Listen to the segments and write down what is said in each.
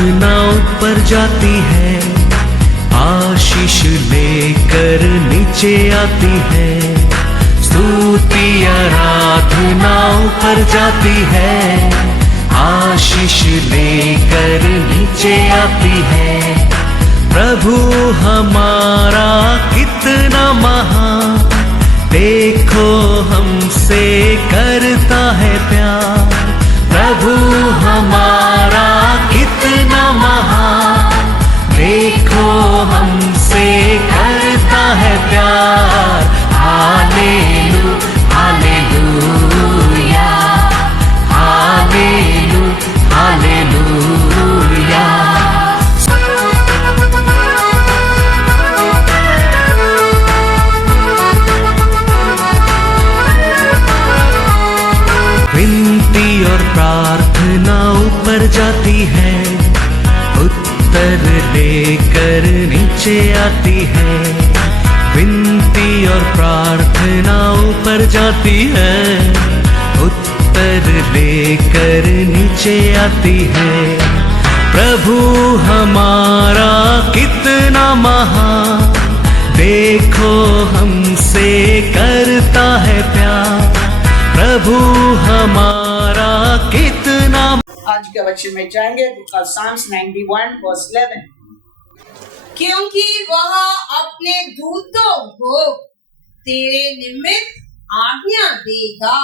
आराधना ऊपर जाती है, आशीष लेकर नीचे आती है। स्तुति आराधना ऊपर जाती है, आशीष लेकर नीचे आती है। प्रभु हमारा कितना महान, देखो हमसे करता है प्यार। प्रभु हमारा कितना महान, देखो हमसे करता है प्यार। हालेलू हालेलूया, हालेलू हालेलूया। विनती और प्रार्थना ऊपर जाती है, उत्तर लेकर नीचे आती है। विनती और प्रार्थना ऊपर जाती है, उत्तर लेकर नीचे आती है। प्रभु हमारा कितना महान, देखो हमसे करता है प्यार। प्रभु हमारा कितना। आज के वचन में जाएंगे Psalms 91 verse 11। क्योंकि वह अपने दूतों को तेरे निमित्त आज्ञा देगा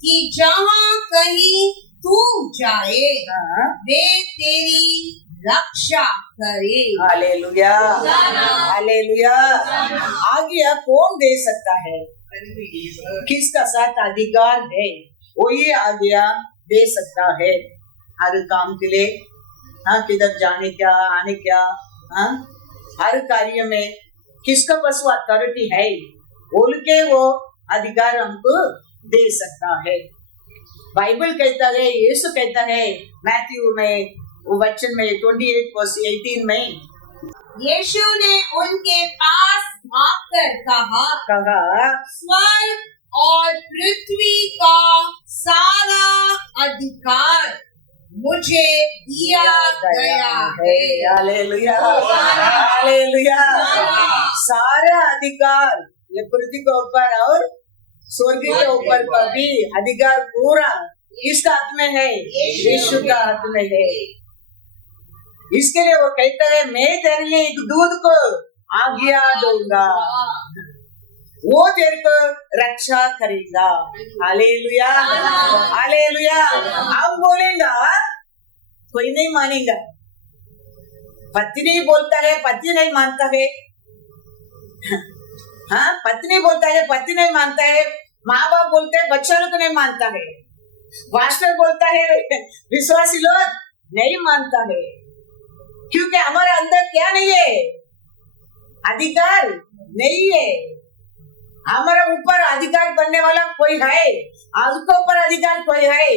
कि जहाँ कहीं तू जाए वे तेरी रक्षा करे। Hallelujah hallelujah. आज्ञा कौन दे सकता है? किसका साथ अधिकार है? वो ये आज्ञा दे सकता है हर काम के लिए। हाँ, किधर जाने क्या, आने क्या, हाँ, हर कार्य में किसका पास वो अथॉरिटी है, बोल के वो अधिकार हमको दे सकता है। बाइबल कहता है, यीशु कहता है मैथ्यू में वचन में 28 वर्स 18 में, यीशु ने उनके पास आकर कहा स्वर्ग और पृथ्वी का सारा अधिकार मुझे दिया गया है। Hallelujah hallelujah. सारा अधिकार ये पृथ्वी के ऊपर और स्वर्ग के ऊपर का भी अधिकार पूरा किसका हाथ में है? यीशु का हाथ में है। इसके लिए वो कहता है, मैं तेरे लिए एक दूत को आज्ञा दूंगा, वो तेरे को रक्षा करेगा। Hallelujah hallelujah. हम बोलेगा कोई नहीं मानेगा। पति नहीं बोलता है, पति नहीं मानता है। हाँ, पत्नी बोलता है, पति नहीं मानता है। माँ बाप बोलते हैं, बच्चा लोग नहीं मानता है। पास्टर बोलता है, विश्वासी लोग नहीं मानता है। क्योंकि हमारे अंदर क्या नहीं है? अधिकार नहीं है। हमारे ऊपर अधिकार बनने वाला कोई है, उसके ऊपर अधिकार कोई है,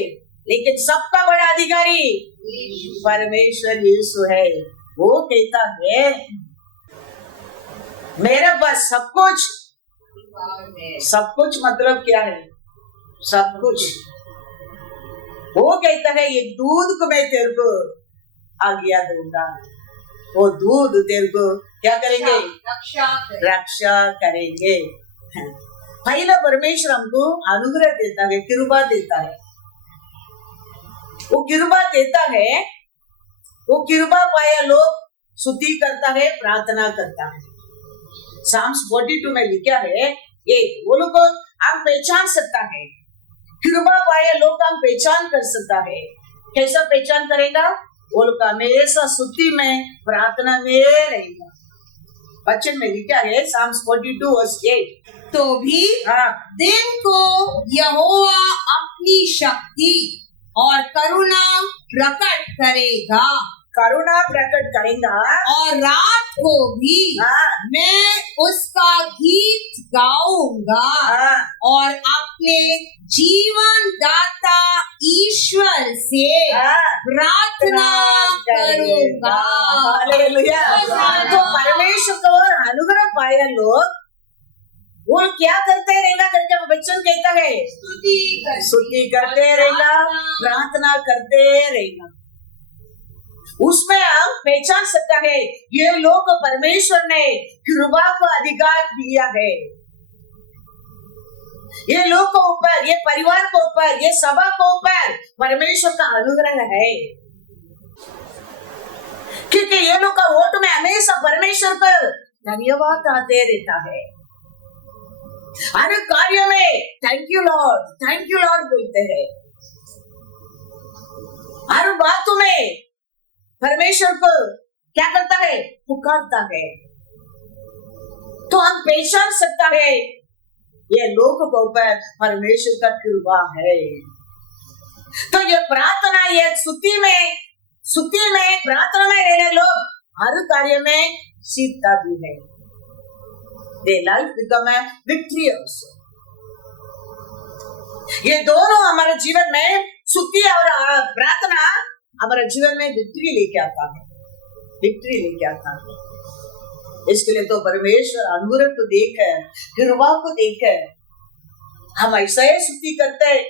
लेकिन सबका बड़ा अधिकारी परमेश्वर यीशु है। वो कहता है मेरे पास सब कुछ। सब कुछ मतलब क्या है? सब कुछ। वो कहता है एक दूध को मैं तेरे को आज्ञा दूंगा, वो दूध तेरे को क्या करेंगे? रक्षा करेंगे। पहला परमेश्वर हमको अनुग्रह देता है, कृपा देता है। वो कृपा देता है, वो कृपा पाया लोग स्तुति करता है, प्रार्थना करता है। Psalms 42 में लिखा है, ये वो लोग को हम पहचान सकता है। कृपा पाया लोग हम पहचान कर सकता है। कैसा पहचान करेगा? वो लोग हमेशा स्तुति में, प्रार्थना में रहेगा। वचन में लिखा है Psalms 42 verse 8, तो भी दिन को यहोवा अपनी शक्ति और करुणा प्रकट करेगा, करुणा प्रकट करेगा, और रात को भी मैं उसका गीत गाऊंगा और अपने जीवन दाता ईश्वर से प्रार्थना करूंगा। हालेलुया। तो परमेश्वर को अनुग्रह पाए लोग वो क्या करते रहेगा करके वचन कहता है, स्तुति करते रहेगा, प्रार्थना करते रहेगा। उसमें हम पहचान सकता है ये लोग परमेश्वर ने कृपा को अधिकार दिया है। ये लोग को ऊपर, ये परिवार को ऊपर, ये सभा को ऊपर परमेश्वर का अनुग्रह है, क्योंकि ये लोग का वोट में हमेशा परमेश्वर पर धन्यवाद आते रहता है। हर कार्य में थैंक यू लॉर्ड बोलते हैं। हर बातों में परमेश्वर को क्या करता है, पुकारता है। तो हम पहचान सकता है ये लोग को ऊपर परमेश्वर का कृपा है। तो ये प्रार्थना, ये स्तुति में प्रार्थना में रहने लोग हर कार्य में सीखता भी है। Their life become a victory also. ये दोनों हमारे जीवन में, स्तुति और प्रार्थना हमारे जीवन में विक्ट्री लेके आता है। इसके लिए तो परमेश्वर अनुग्रह को देखकर, कृपा को देखकर हम ऐसा ही स्तुति करते हैं।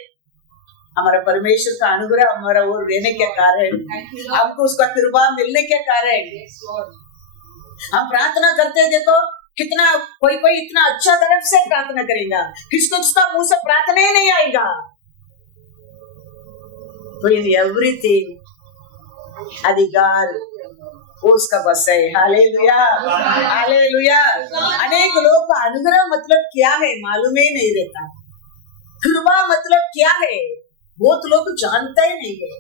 हमारा परमेश्वर का अनुग्रह हमारा ओर रहने के कारण, हमको उसका कृपा मिलने के कारण हम प्रार्थना करते हैं। देखो कितना कोई इतना अच्छा तरफ से प्रार्थना करेगा, किसको उसका मुंह से प्रार्थना ही नहीं आएगा। तो ये एवरीथिंग अधिकार उसका बस है। Hallelujah, hallelujah. अनेक लोगों का अनुग्रह मतलब क्या है मालूम ही नहीं रहता। कृपा मतलब क्या है बहुत लोग जानता ही नहीं है।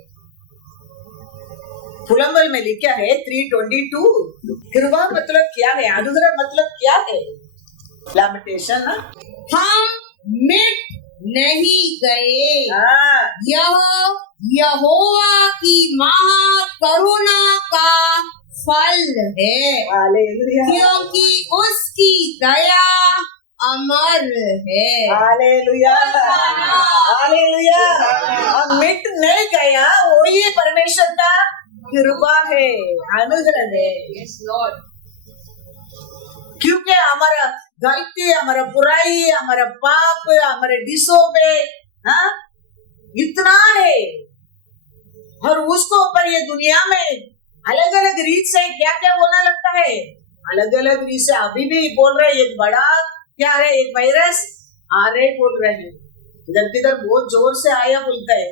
पुलंबल में लिखा है 3:22, कृपा मतलब क्या है, अनुग्रह मतलब क्या है। लैमेंटेशन ना, हम मिट नहीं गए, यह यहोवा की महा करुणा का फल है। हालेलुया, क्योंकि उसकी दया अमर है। Hallelujah, hallelujah. हम मिट नहीं गया, वही परमेश्वर का कृपा है, अनुग्रह है। Yes, Lord. क्योंकि हमारा गलती, हमारा बुराई, हमारा पाप, हमारे डिसोबे इतना है, और उसको ऊपर ये दुनिया में अलग अलग रीत से क्या क्या होना लगता है। अलग अलग रीत से अभी भी बोल रहे, एक बड़ा क्या है, एक वायरस आ रहे बोल रहे हैं, इधर किधर बहुत जोर से आया बोलता है।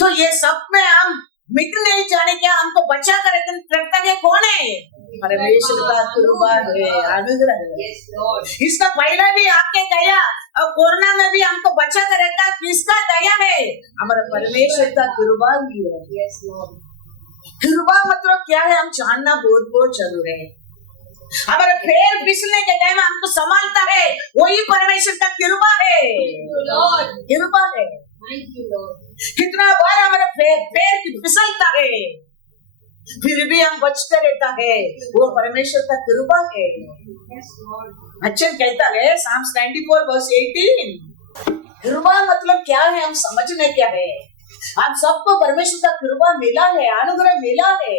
तो ये सब में हम मिट नहीं जाने, क्या हमको बचा कर रखता है कौन है, परमेश्वर का कृपा है, अनुग्रह है। Yes, Lord. इसका पहला भी आपके दया, और कोरोना में भी हमको बचा कर रखा, किसका दया है, हमारा परमेश्वर का कृपा ही है। Yes, Lord. कृपा मतलब क्या है हम जानना बहुत बहुत जरूरी है। हमारे पैर फिसलने के टाइम हमको संभालता है, वही परमेश्वर का कृपा है। Thank you, Lord. कृपा है। Thank you, Lord. कितना बार हमारा पैर फिसलता है, फिर भी हम बचते रहता है, वो परमेश्वर का कृपा है। Yes, Lord. अच्छा कहता है Psalms 94:18, कृपा मतलब क्या है हम समझने क्या है। हम सबको परमेश्वर का कृपा मिला है, अनुग्रह मिला है।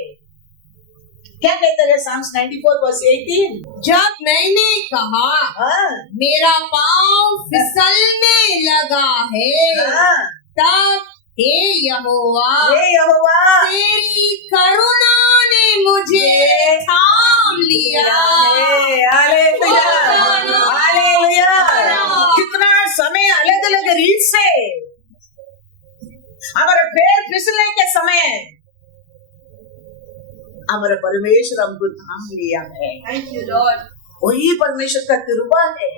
क्या कहते हैं Psalms 94:18, जब मैंने कहा मेरा पांव फिसलने लगा है, तब हे यहोवा तेरी करुणा ने मुझे थाम लिया है। Hallelujah, hallelujah. कितना समय अलग अलग रीत से हमारे पैर फिसलने के समय हमारे परमेश्वर हमको थाम लिया है। Thank you, Lord. वही परमेश्वर का कृपा है।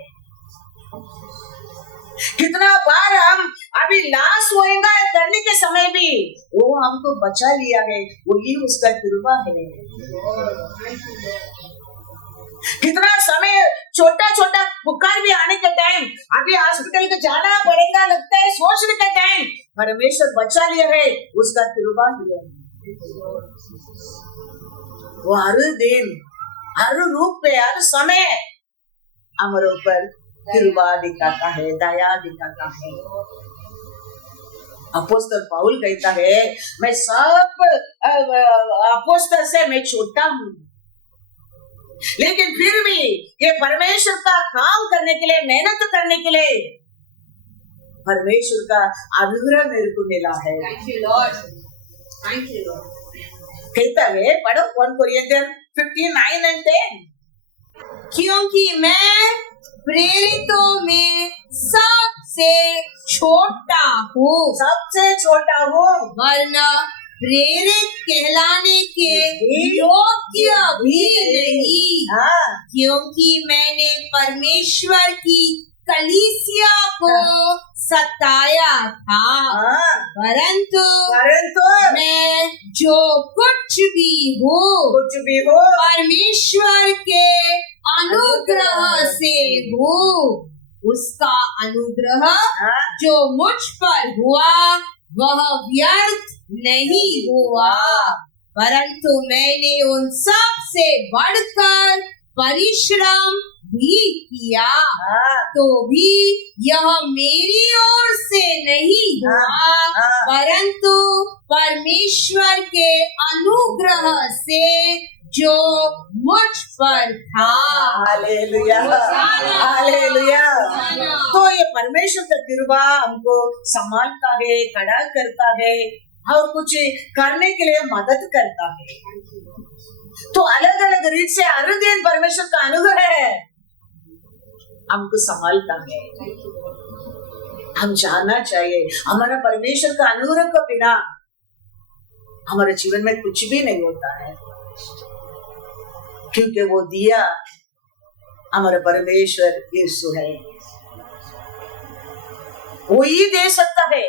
कितना बार हम अभी लाश होएगा करने के समय भी वो हमको बचा लिया है, वही उसका कृपा है। कितना समय छोटा छोटा बुखार भी आने के टाइम, अभी हॉस्पिटल के जाना पड़ेगा लगता है, सोचने के टाइम परमेश्वर बचा लिया है, उसका कृपा ही है। वो हर दिन, हर रूप में, हर समय हमारे ऊपर कृपा दिखाता है, दया दिखाता है। अपोस्तल पौल कहता है मैं सब अपोस्तल से मैं छोटा हूँ, लेकिन फिर भी ये परमेश्वर का काम करने के लिए, मेहनत करने के लिए परमेश्वर का अनुग्रह मेरे को मिला है। Thank you, Lord. Thank you, Lord. कहता है, पढ़ो 1 Corinthians 15:9 and 10। क्योंकि मैं प्रेरितों में सबसे छोटा हूँ, सबसे छोटा हूँ, वरना प्रेरित कहलाने के योग्य भी नहीं, हाँ, क्योंकि मैंने परमेश्वर की कलीसिया को सताया था, हाँ, परंतु मैं जो कुछ भी हूँ परमेश्वर के अनुग्रह से हूँ। उसका अनुग्रह जो मुझ पर हुआ वह व्यर्थ नहीं हुआ, परंतु मैंने उन सब से बढ़कर परिश्रम भी किया, तो भी यह मेरी ओर से नहीं हुआ, परंतु परमेश्वर के अनुग्रह से जो मुझ पर था। Hallelujah, hallelujah. तो ये परमेश्वर का कृपा हमको संभालता है, खड़ा करता है और कुछ करने के लिए मदद करता है। तो अलग अलग रीत से हर दिन परमेश्वर का अनुग्रह है, हमको संभालता है। हम जानना चाहिए हमारा परमेश्वर का अनुग्रह के बिना हमारे जीवन में कुछ भी नहीं होता है, क्योंकि वो दिया हमारा परमेश्वर यीशु है, वो ही दे सकता है,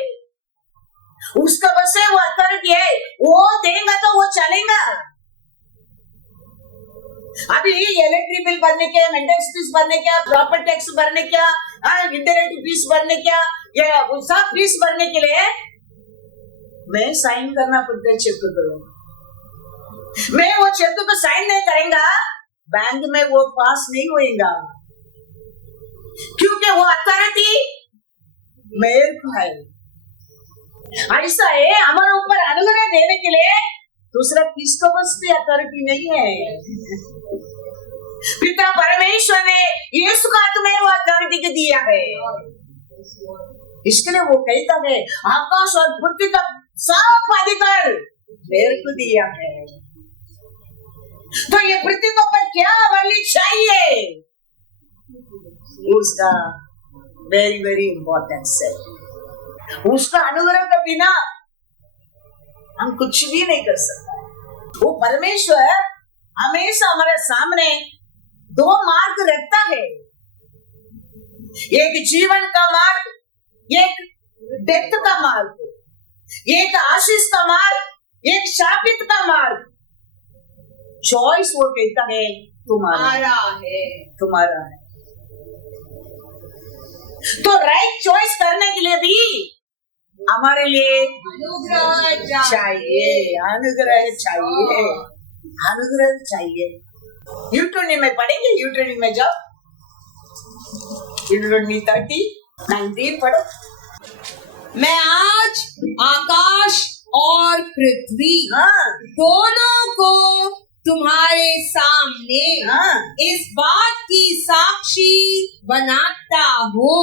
उसका बस है, वो अथॉरिटी है, वो देगा तो वो चलेगा। अभी इलेक्ट्रिक बिल भरने क्या, मेंटेनेंस फीस भरने क्या, प्रॉपर्टी टैक्स भरने क्या, इंटरनेट फीस भरने क्या, ये सब फीस भरने के लिए मैं साइन करना पड़ता है चेक करो। मैं वो चेक को साइन नहीं करेंगा, बैंक में वो पास नहीं होएगा, क्योंकि वो अथॉरिटी मेरे को है। ऐसा है, हमारे ऊपर अनुग्रह देने के लिए दूसरा किसको बस भी अथॉरिटी नहीं है। पिता परमेश्वर ने यीशु का तुम्हें वो अथॉरिटी को दिया है, इसके लिए वो कहता है आकाश और पृथ्वी का सब अधिकार मेरे को दिया है। तो ये पृथ्वी को पर क्या बलि चाहिए, उसका वेरी वेरी इंपॉर्टेंस है। उसका अनुग्रह के बिना हम कुछ भी नहीं कर सकते। वो परमेश्वर हमेशा हमारे सामने 2 मार्ग रखता है, एक जीवन का मार्ग, एक डेथ का मार्ग, एक आशीष का मार्ग, एक शापित का मार्ग। चॉइस वो कहता है तुम्हारा है, तुम्हारा है। तो राइट चॉइस करने के लिए भी हमारे लिए अनुग्रह चाहिए, अनुग्रह चाहिए, अनुग्रह चाहिए। यूट्यूब में पढ़ेंगे, यूट्यूब में जाओ, यूट्यूब 30:19 पढ़ो। मैं आज आकाश और पृथ्वी दोनों को तुम्हारे सामने इस बात की साक्षी बनाता हूँ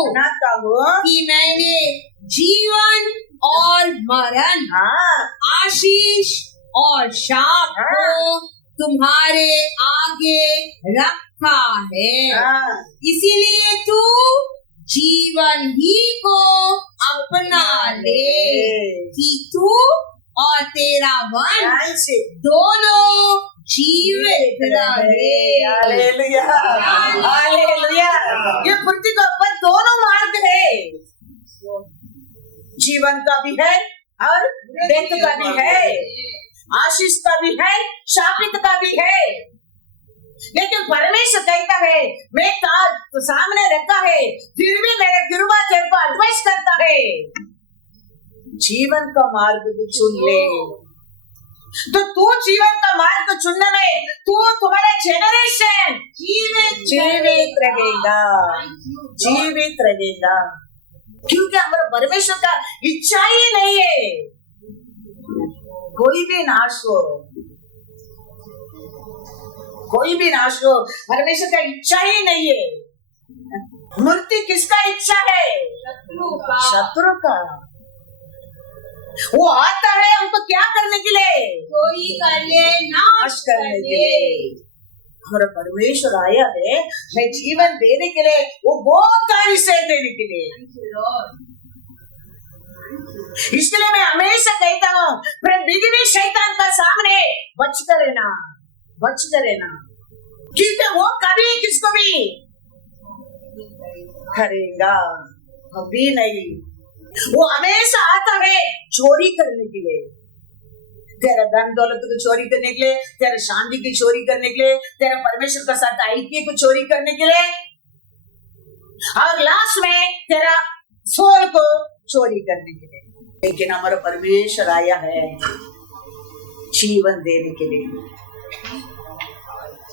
कि मैंने जीवन और मरण, आशीष और शाप को तुम्हारे आगे रखा है। इसीलिए तू जीवन ही को अपना ले कि तू और तेरा वंश दोनों जीवित रहे। Hallelujah, hallelujah. ये पृथ्वी के ऊपर दोनों मार्ग है, जीवन का भी है और डेथ का भी है, आशीष का भी है, शापित का भी है। लेकिन परमेश्वर कहता है मैं तो सामने रखा है, फिर भी मेरे कृपा तेरे को एडवाइस करता है जीवन का मार्ग चुन ले। तो तू जीवन का मार्ग चुनने में तुम्हारा जेनरेशन जीवित रहेगा, जीवित रहेगा, क्योंकि हमारा परमेश्वर का इच्छा ही नहीं है कोई भी नाश हो, कोई भी नाश हो। परमेश्वर का इच्छा ही नहीं है। मृत्यु किसका इच्छा है? शत्रु का। वो आता है हमको क्या करने के लिए? चोरी करने, नाश करने के लिए। हमारा परमेश्वर आया है मैं जीवन देने के लिए, वो बहुत सारी से देने के लिए। इसके लिए मैं हमेशा कहता हूँ प्रतिदिन शैतान का सामने बच कर रहना, बच कर रहना, क्योंकि वो कभी किसको भी करेगा कभी नहीं। वो हमेशा आता है चोरी करने के लिए, तेरा धन दौलत को चोरी करने के लिए, तेरा शांति की चोरी करने के लिए, तेरा परमेश्वर का साथ ऐक्य को चोरी करने के लिए, और लास्ट में तेरा सोल को चोरी करने के लिए। लेकिन हमारा परमेश्वर आया है जीवन देने के लिए,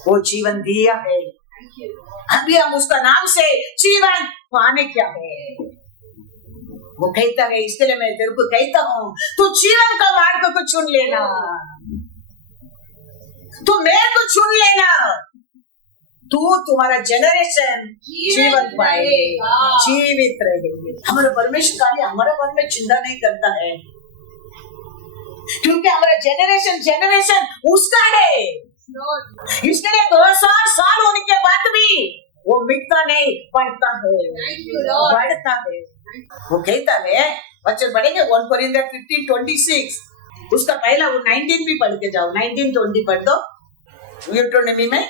वो जीवन दिया है। अभी हम उसका नाम से जीवन पाने क्या है वो कहता है। इसके लिए मैं तेरे को कहता हूँ तू जीवन का मार्ग को चुन लेना, तू मेरे को चुन लेना, तू तुम्हारा जनरेशन जीवन पाएगा, जीवित रहेंगे। हमारा परमेश्वर कार्य हमारे मन में चिंता नहीं करता है, क्योंकि हमारा जनरेशन उसका है। इसके लिए 2000 साल होने के बाद भी वो मिटता नहीं, बढ़ता है, बढ़ता है। वो कहता है बच्चे पढ़ेंगे 1 कोरिन्थियर 15:26, उसका पहला वो 19 भी पढ़ के जाओ, 19-20 पढ़ दो यूट्रोनॉमी में।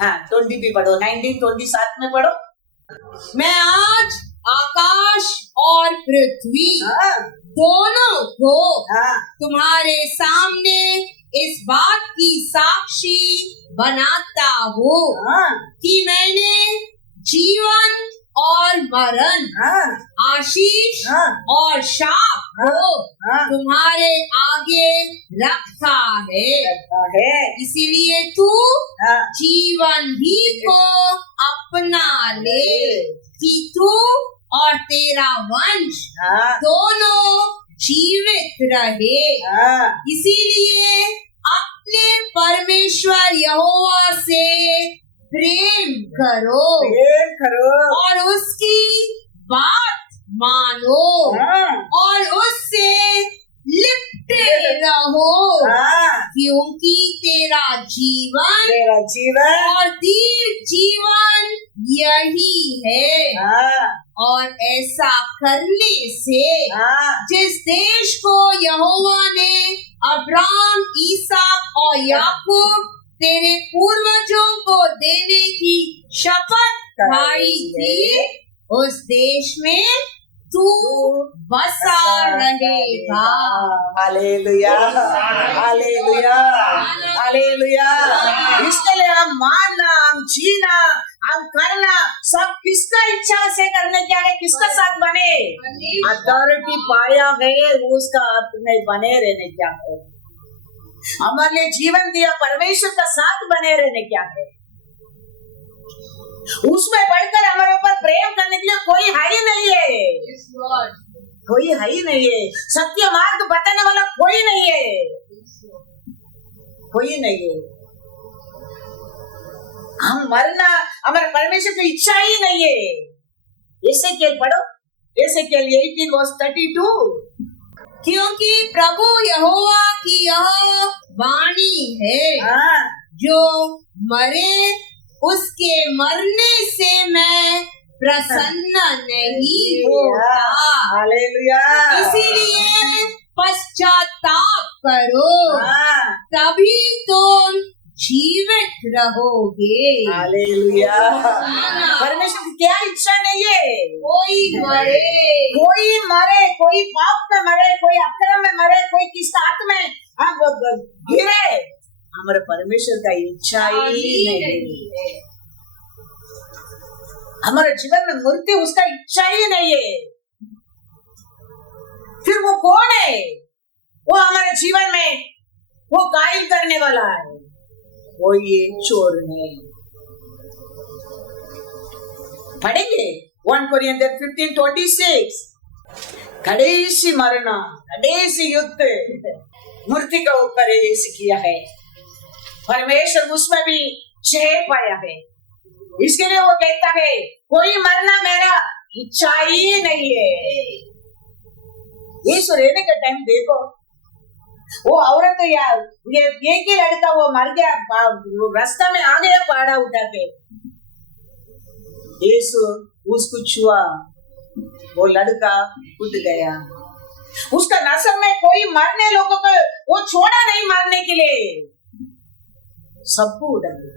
हाँ 20 भी पढ़ो, 19-20 साथ में पढ़ो। मैं आज आकाश और पृथ्वी दोनों को तुम्हारे सामने इस बात की साक्षी बनाता हूँ कि मैंने जीवन और मरण, आशीष और शाप को तुम्हारे आगे रखा है। इसीलिए तू जीवन ही को अपना ले कि तू और तेरा वंश दोनों जीवित रहे। इसीलिए अपने परमेश्वर यहोवा से प्रेम करो और उसकी बात मानो और उससे लिपटे रहो, क्योंकि तेरा जीवन और दीर्घ जीवन यही है। और ऐसा करने से जिस देश को यहोवा ने अब्राहम, इसहाक और याकूब तेरे पूर्वजों को देने की शपथ खाई थी, उस देश में तू बसा रहेगा। Hallelujah, hallelujah, hallelujah. इसके लिए हम मानना, हम जीना, हम करना सब किसका इच्छा से करने क्या है, किसका साथ बने, अथॉरिटी पाया है उसका हाथ में बने रहने क्या है। हमारे लिए जीवन दिया परमेश्वर का साथ बने रहने क्या है, उसमें बढ़कर हमारे ऊपर प्रेम करने के लिए कोई है ही नहीं है, कोई है ही नहीं है। सत्य मार्ग बताने वाला कोई नहीं है, कोई नहीं है। हम मरना हमारे परमेश्वर की इच्छा ही नहीं है। एसेकिएल पढ़ो, एसेकिएल 18:32। क्योंकि प्रभु यहोवा की यह वाणी है, जो मरे उसके मरने से मैं प्रसन्न नहीं होता। हालेलुया। इसीलिए पश्चाताप करो, तभी तुम जीवित रहोगे। हालेलुया। परमेश्वर की क्या इच्छा नहीं है, कोई मरे, कोई मरे, कोई पाप में मरे, कोई अक्रम में मरे, कोई किस हाथ में गिरे। हमारे परमेश्वर का इच्छा ही नहीं है। हमारे जीवन में मृत्यु उसका इच्छा ही नहीं है। फिर वो कौन है? वो हमारे जीवन में वो घायल करने वाला है, वो ये चोर है। पढ़ेंगे 1 कोरिन्थियर 15:26। कड़ेसी मरना, कड़ेसी युद्ध मूर्ति का ऊपर ऐसे किया है, परमेश्वर उसमें भी जय पाया है। इसके लिए वो कहता है कोई मरना मेरा इच्छा ही नहीं है। यीशु रहने का टाइम देखो, वो औरत यार, ये एक ही लड़का वो मर गया, वो रास्ता में आ गया पाड़ा उठा के। यीशु उसको छुआ, वो लड़का उठ गया। उसका नसल में कोई मरने लोगों को वो छोड़ा नहीं मरने के लिए, सबको उड़ा दिया,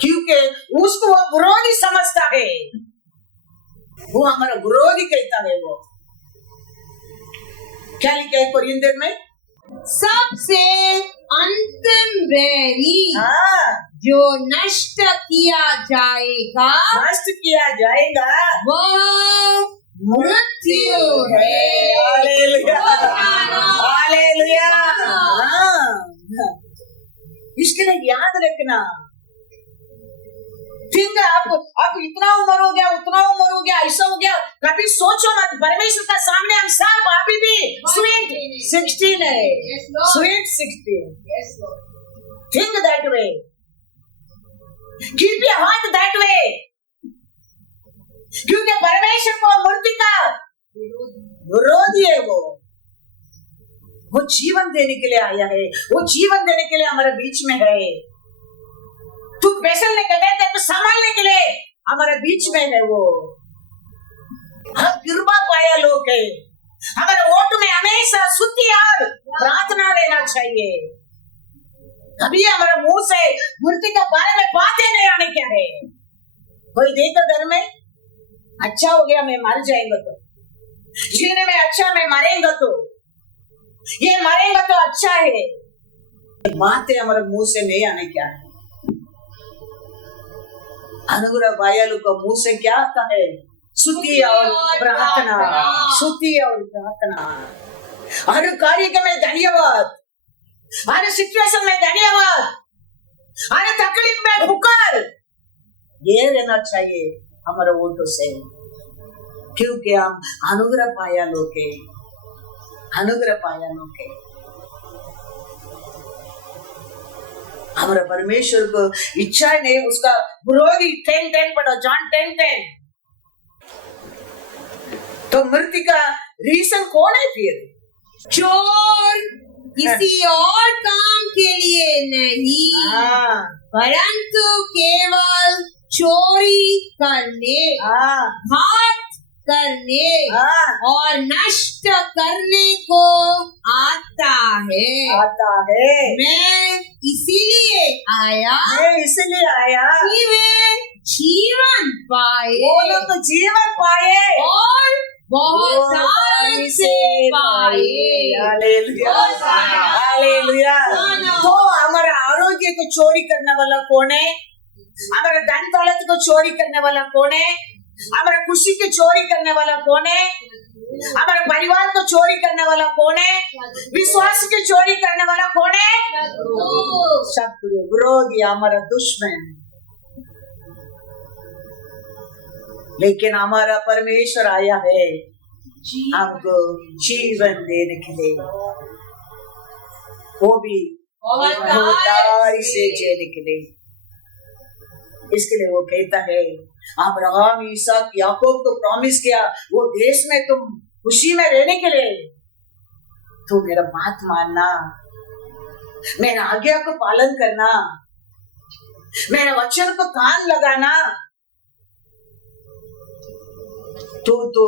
क्योंकि उसको वो विरोधी समझता है, वो हमारा विरोधी कहता है। वो क्या लिखा है कोरिन्थियर में? सबसे अंतिम बैरी जो नष्ट किया जाएगा, नष्ट किया जाएगा, वह मृत्यु है। Hallelujah, hallelujah. इसके लिए याद रखना, ठीक है, आप इतना उम्र हो गया, उतना उम्र हो गया, ऐसा हो गया, कभी सोचो मत। परमेश्वर का सामने हम सब अभी भी स्वीट 16 है, sweet 16। Think that way, keep your heart that way, क्योंकि परमेश्वर को मूर्ति का विरोधी है। वो जीवन देने के लिए आया है, वो जीवन देने के लिए हमारे बीच में है। तू बेसल ने कहते तो संभालने के लिए हमारे बीच में है। वो हम कृपा पाया लोग है, हमारे वोट में हमेशा स्तुति और प्रार्थना लेना चाहिए। कभी हमारे मुंह से मूर्ति के बारे में बातें नहीं आने क्या है। कोई देखो घर में अच्छा हो गया, मैं मर जाएगा तो, जीने में अच्छा, मैं मरेगा तो, ये मरेगा तो अच्छा है, बातें हमारे मुंह से नहीं आने क्या है। अनुग्रह भाइयों का मुंह से क्या आता है? स्तुति और प्रार्थना, स्तुति और प्रार्थना। हर कार्य में धन्यवाद, हर सिचुएशन में धन्यवाद, हर तकलीफ में पुकार, ये रहना चाहिए हमारे वोटों से, क्योंकि हम अनुग्रह पाया लोग है, अनुग्रह पाया लोग है। हमारा परमेश्वर को इच्छा नहीं उसका विरोधी। 10:10 पढ़ो, जॉन 10:10। तो मृत्यु का रीजन कौन है फिर? चोर किसी और काम के लिए नहीं, परंतु केवल चोरी करने, घात करने और नष्ट करने को आता है। मैं इसीलिए आया कि वे जीवन पाए, वो लोग तो जीवन पाए और बहुत से पाए। Hallelujah, hallelujah. तो हमारा आरोग्य को चोरी करने वाला कौन है? हमारा धन दौलत को चोरी करने वाला कौन है? हमारा खुशी की चोरी करने वाला कौन है? हमारे परिवार को चोरी करने वाला कौन है? विश्वास की चोरी करने वाला कौन है? शत्रु, विरोधी, हमारा दुश्मन। लेकिन हमारा परमेश्वर आया है हमको जीवन देने के लिए, वो भी ईमानदारी से जीने के लिए। इसके लिए वो कहता है, अब्राहम, इसहाक, याकूब को प्रॉमिस किया, वो देश में तुम खुशी में रहने के लिए तो मेरा बात मानना, मेरा आज्ञा को पालन करना, मेरे वचन को कान लगाना, तो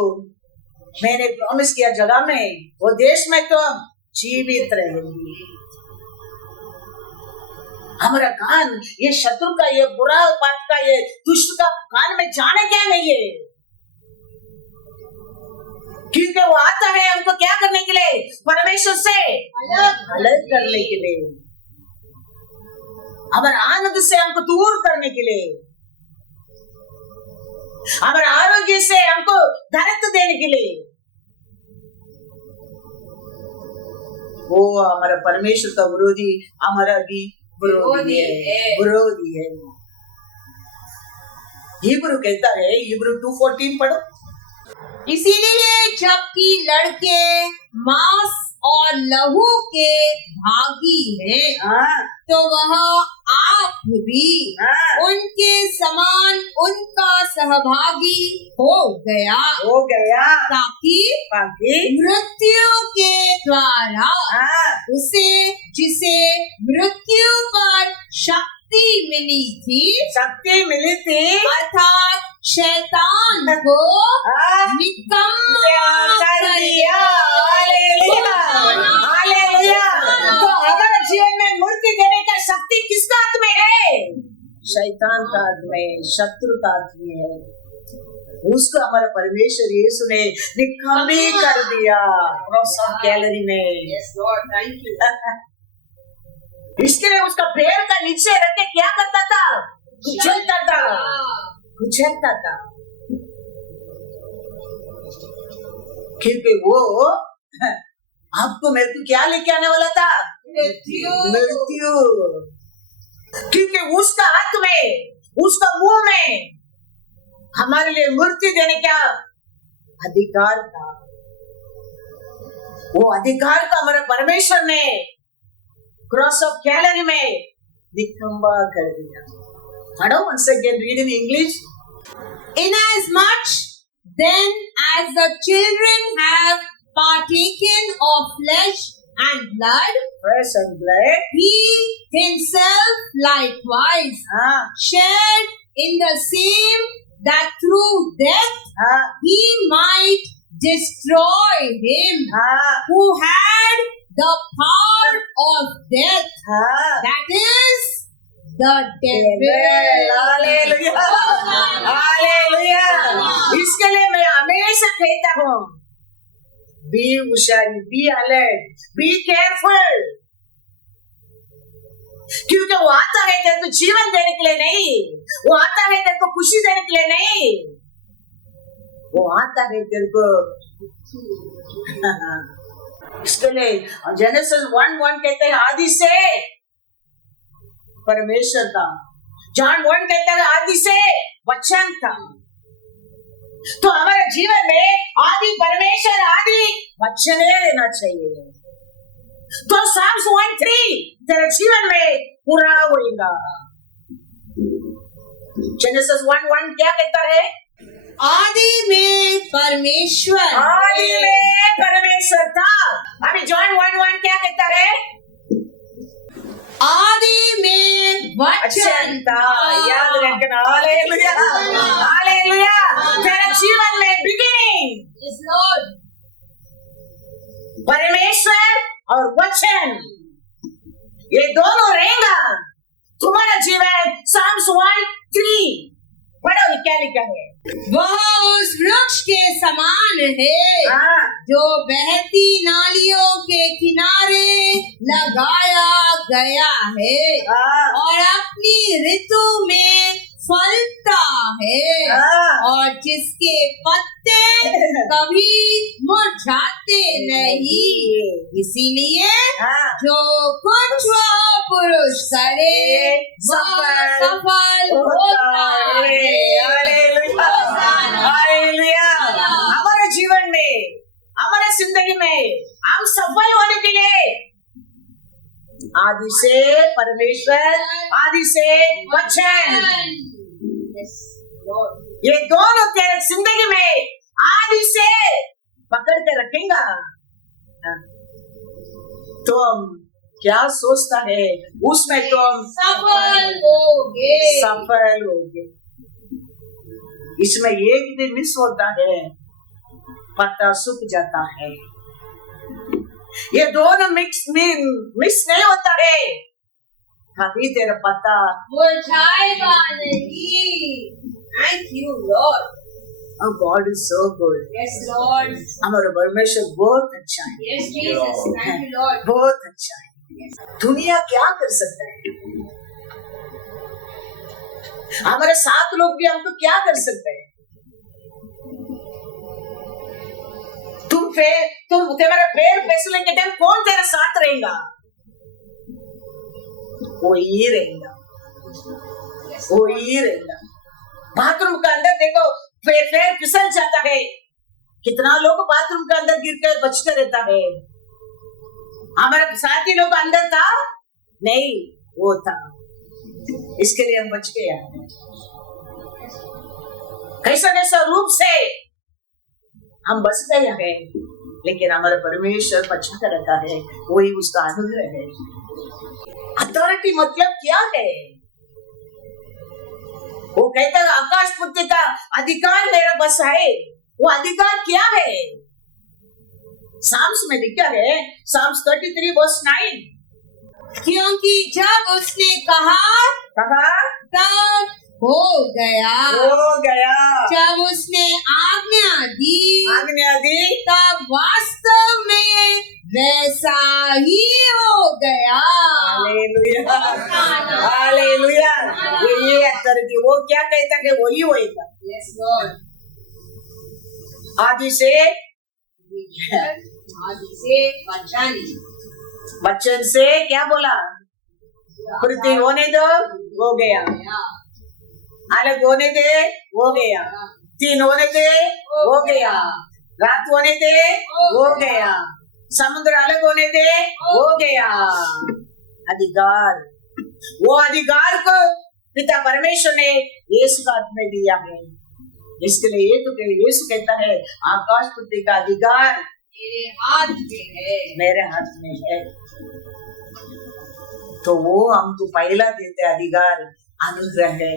मैंने प्रॉमिस किया जगह में, वो देश में तो जीवित रहेंगे। हमारा कान ये शत्रु का, ये बुरा बात का, ये दुष्ट का कान में जाने क्या नहीं है, क्योंकि वो आता है हमको क्या करने के लिए? परमेश्वर से अलग करने के लिए, हमारे आनंद से हमको दूर करने के लिए, हमारे आरोग्य से हमको धैर्य देने के लिए। वो हमारा परमेश्वर का विरोधी, हमारा भी विरोधी है। हिब्रू कहता है, हिब्रू 2:14 पढ़ो। इसीलिए जबकि लड़के मांस और लहू के भागी हैं, हाँ, तो वह आप भी हाँ, उनके समान उनका सहभागी हो हो गया ताकि बाकी मृत्यु के द्वारा हाँ, उसे जिसे मृत्यु पर शक्ति मिली थी, शक्ति मिली थी अर्थात शैतान को हाँ, निकम्मा कर कर दिया। दिया। Hallelujah, hallelujah. तो हमारे जीवन में मूर्ति देने का शक्ति किसका हाथ में है? शैतान का हाथ में, शत्रु का हाथ में है। उसको हमारा परमेश्वर यीशु ने निकम्मी कर दिया क्रॉस ऑफ कैलरी में। Yes, Lord, thank you. इसके लिए उसका पैर का नीचे रख के क्या करता था? कुचलता था, कुचलता था, क्योंकि वो आपको मेरे को क्या लेके आने वाला था? मृत्यु। क्योंकि उसका हाथ में, उसका मुंह में हमारे लिए मृत्यु देने का अधिकार था। वो अधिकार का हमारे परमेश्वर ने क्रॉस ऑफ कैलरी में निकम्मा कर दिया। Hello, once again read in English. Inasmuch then as the children have partaken of flesh and blood, Flesh and blood. he himself likewise हाँ, shared in the same, that through death हाँ, he might destroy him हाँ, who had the power of death, हाँ। that is the Amen. devil. Hallelujah. Hallelujah. इसके लिए मैं हमेशा कहता हूँ, बी हुशारी, बी अलर्ट, बी केयरफुल, क्योंकि वो आता है तेरे को जीवन देने के लिए नहीं, वो आता है तेरे को खुशी देने के लिए नहीं, वो आता है तेरे को इसके लिए। जेनेसिस 1:1 कहते हैं आदि से परमेश्वर था। जॉन 1 कहता है आदि से वचन था। तो हमारे जीवन में आदि परमेश्वर, आदि वचन रहना चाहिए। तो Psalms 1:3 तेरे जीवन में पूरा होगा। जेनेसिस 1:1 क्या कहता है? आदि में परमेश्वर, आदि में परमेश्वर था। अभी जॉन 1:1 क्या कहता है? आदि में वचन था। याद रखना। Hallelujah, hallelujah. तेरे जीवन में बिगिनिंग Yes, Lord. परमेश्वर और वचन, ये दोनों रहेगा तुम्हारा जीवन। Psalms 1:3 पढ़ो, क्या लिखा है? वह उस वृक्ष के समान है हाँ, जो बहती नालियों के किनारे लगाया गया है हाँ, और अपनी ऋतु में फलता है हाँ। और जिसके पत्ते कभी मुरझाते नहीं, इसीलिए हाँ। जो कुछ वह पुरुष करे वह सफल होता है। Hallelujah, hallelujah. हमारे जीवन में, हमारे जिंदगी में हम सफल होने के लिए आदि से परमेश्वर, आदि से वचन, ये दोनों तेरे जिंदगी में आदि से पकड़ के रखेगा। तुम क्या सोचता है उसमें तुम सफल होगे। सफल होगे। इसमें एक भी मिस होता है, पत्ता सूख जाता है। ये दोनों मिस नहीं होता है, कभी तेरा पत्ता मुरझाएगा नहीं। Thank you, Lord. Oh, God is so good. Yes, Lord. हमारा परमेश्वर बहुत अच्छा है। Yes, Jesus. Thank you, Lord. बहुत अच्छा है। दुनिया क्या कर सकता है? हमारे साथ लोग भी हमको क्या कर सकते हैं? तुम्हारा पैर फिसलने के टाइम कौन तेरे साथ रहेगा? कोई रहेगा, कोई रहेगा। बाथरूम के अंदर देखो, पैर फिसल जाता है, कितना लोग बाथरूम के अंदर गिरकर बचते रहता है। हमारे साथी लोग अंदर था नहीं, वो था, इसके लिए हम बच गए। कैसा कैसा रूप से हम बच गए हैं, लेकिन हमारा परमेश्वर बचा कर रखा है, वही उसका अनुग्रह है। अथॉरिटी मतलब क्या है? वो कहता है आकाश पुत्र का अधिकार मेरा बस है। वो अधिकार क्या है? साम्स में लिखा है, साम्स 33 वर्स 9, क्योंकि जब उसने कहा तब हो गया, जब उसने आज्ञा दी तब वास्तव में वैसा ही हो गया। Hallelujah, hallelujah. ये अथॉरिटी, वो क्या कहता है वही होएगा। Yes, Lord. आदि से वचन से क्या बोला? पृथ्वी होने दो, हो गया। अलग होने दे, हो गया। दिन होने दे, हो गया। रात होने दे, हो गया। समुद्र अलग होने दे, हो गया। अधिकार, वो अधिकार को पिता परमेश्वर ने यीशु का हाथ में दिया है। इसके लिए यीशु कहता है आकाश पृथ्वी का अधिकार मेरे हाथ में है। तो वो हमको पहला देते अधिकार अनुग्रह है,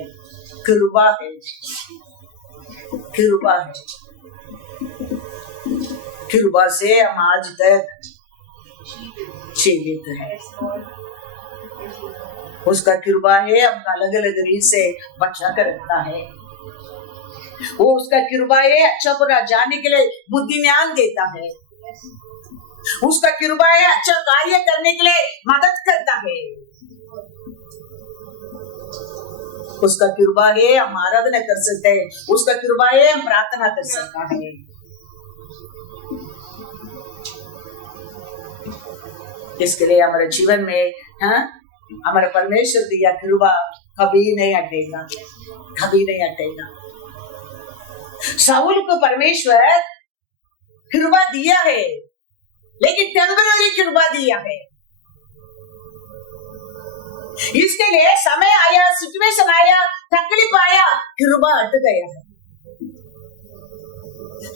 कृपा है, कृपा है। कृपा से हम आज तक जीवित है। उसका कृपा है, हमको अलग अलग रीत से बचा कर रखता है। वो उसका कृपा है, अच्छा बुरा जानने के लिए बुद्धि ज्ञान देता है। उसका कृपा है, अच्छा कार्य करने के लिए मदद करता है। उसका कृपा है, हम आराधना कर सकते हैं। उसका कृपा है, हम प्रार्थना कर सकता है। इसके लिए हमारे जीवन में हमारा परमेश्वर दिया कृपा कभी नहीं हटेगा, कभी नहीं हटेगा। शाऊल को परमेश्वर कृपा दिया है, लेकिन टेम्पररी कृपा दिया है। इसके लिए समय आया, सिचुएशन आया, तकलीफ आया, कृपा हट गया है।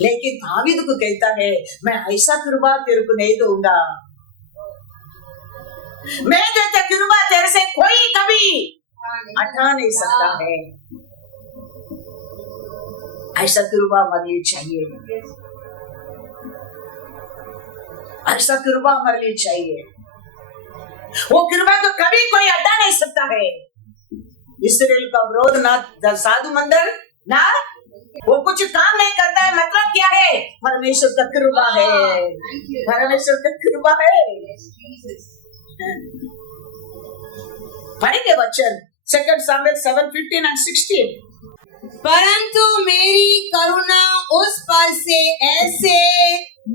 लेकिन दावीद को कहता है मैं ऐसा कृपा तेरे को नहीं दूंगा, मैं देता कृपा तेरे से कोई कभी हटा नहीं सकता है। ऐसा कृपा हमारे लिए चाहिए, ऐसा कृपा हमारे लिए चाहिए। वो कृपा तो कभी कोई हटा नहीं सकता है। इस्राएल का विरोध ना साधु मंदिर ना वो कुछ काम नहीं करता है। मतलब क्या है? परमेश्वर का कृपा है, परमेश्वर का कृपा है। पढ़ेंगे वचन 2 सामुएल 7:15 और 16। परंतु मेरी करुणा उस पर से ऐसे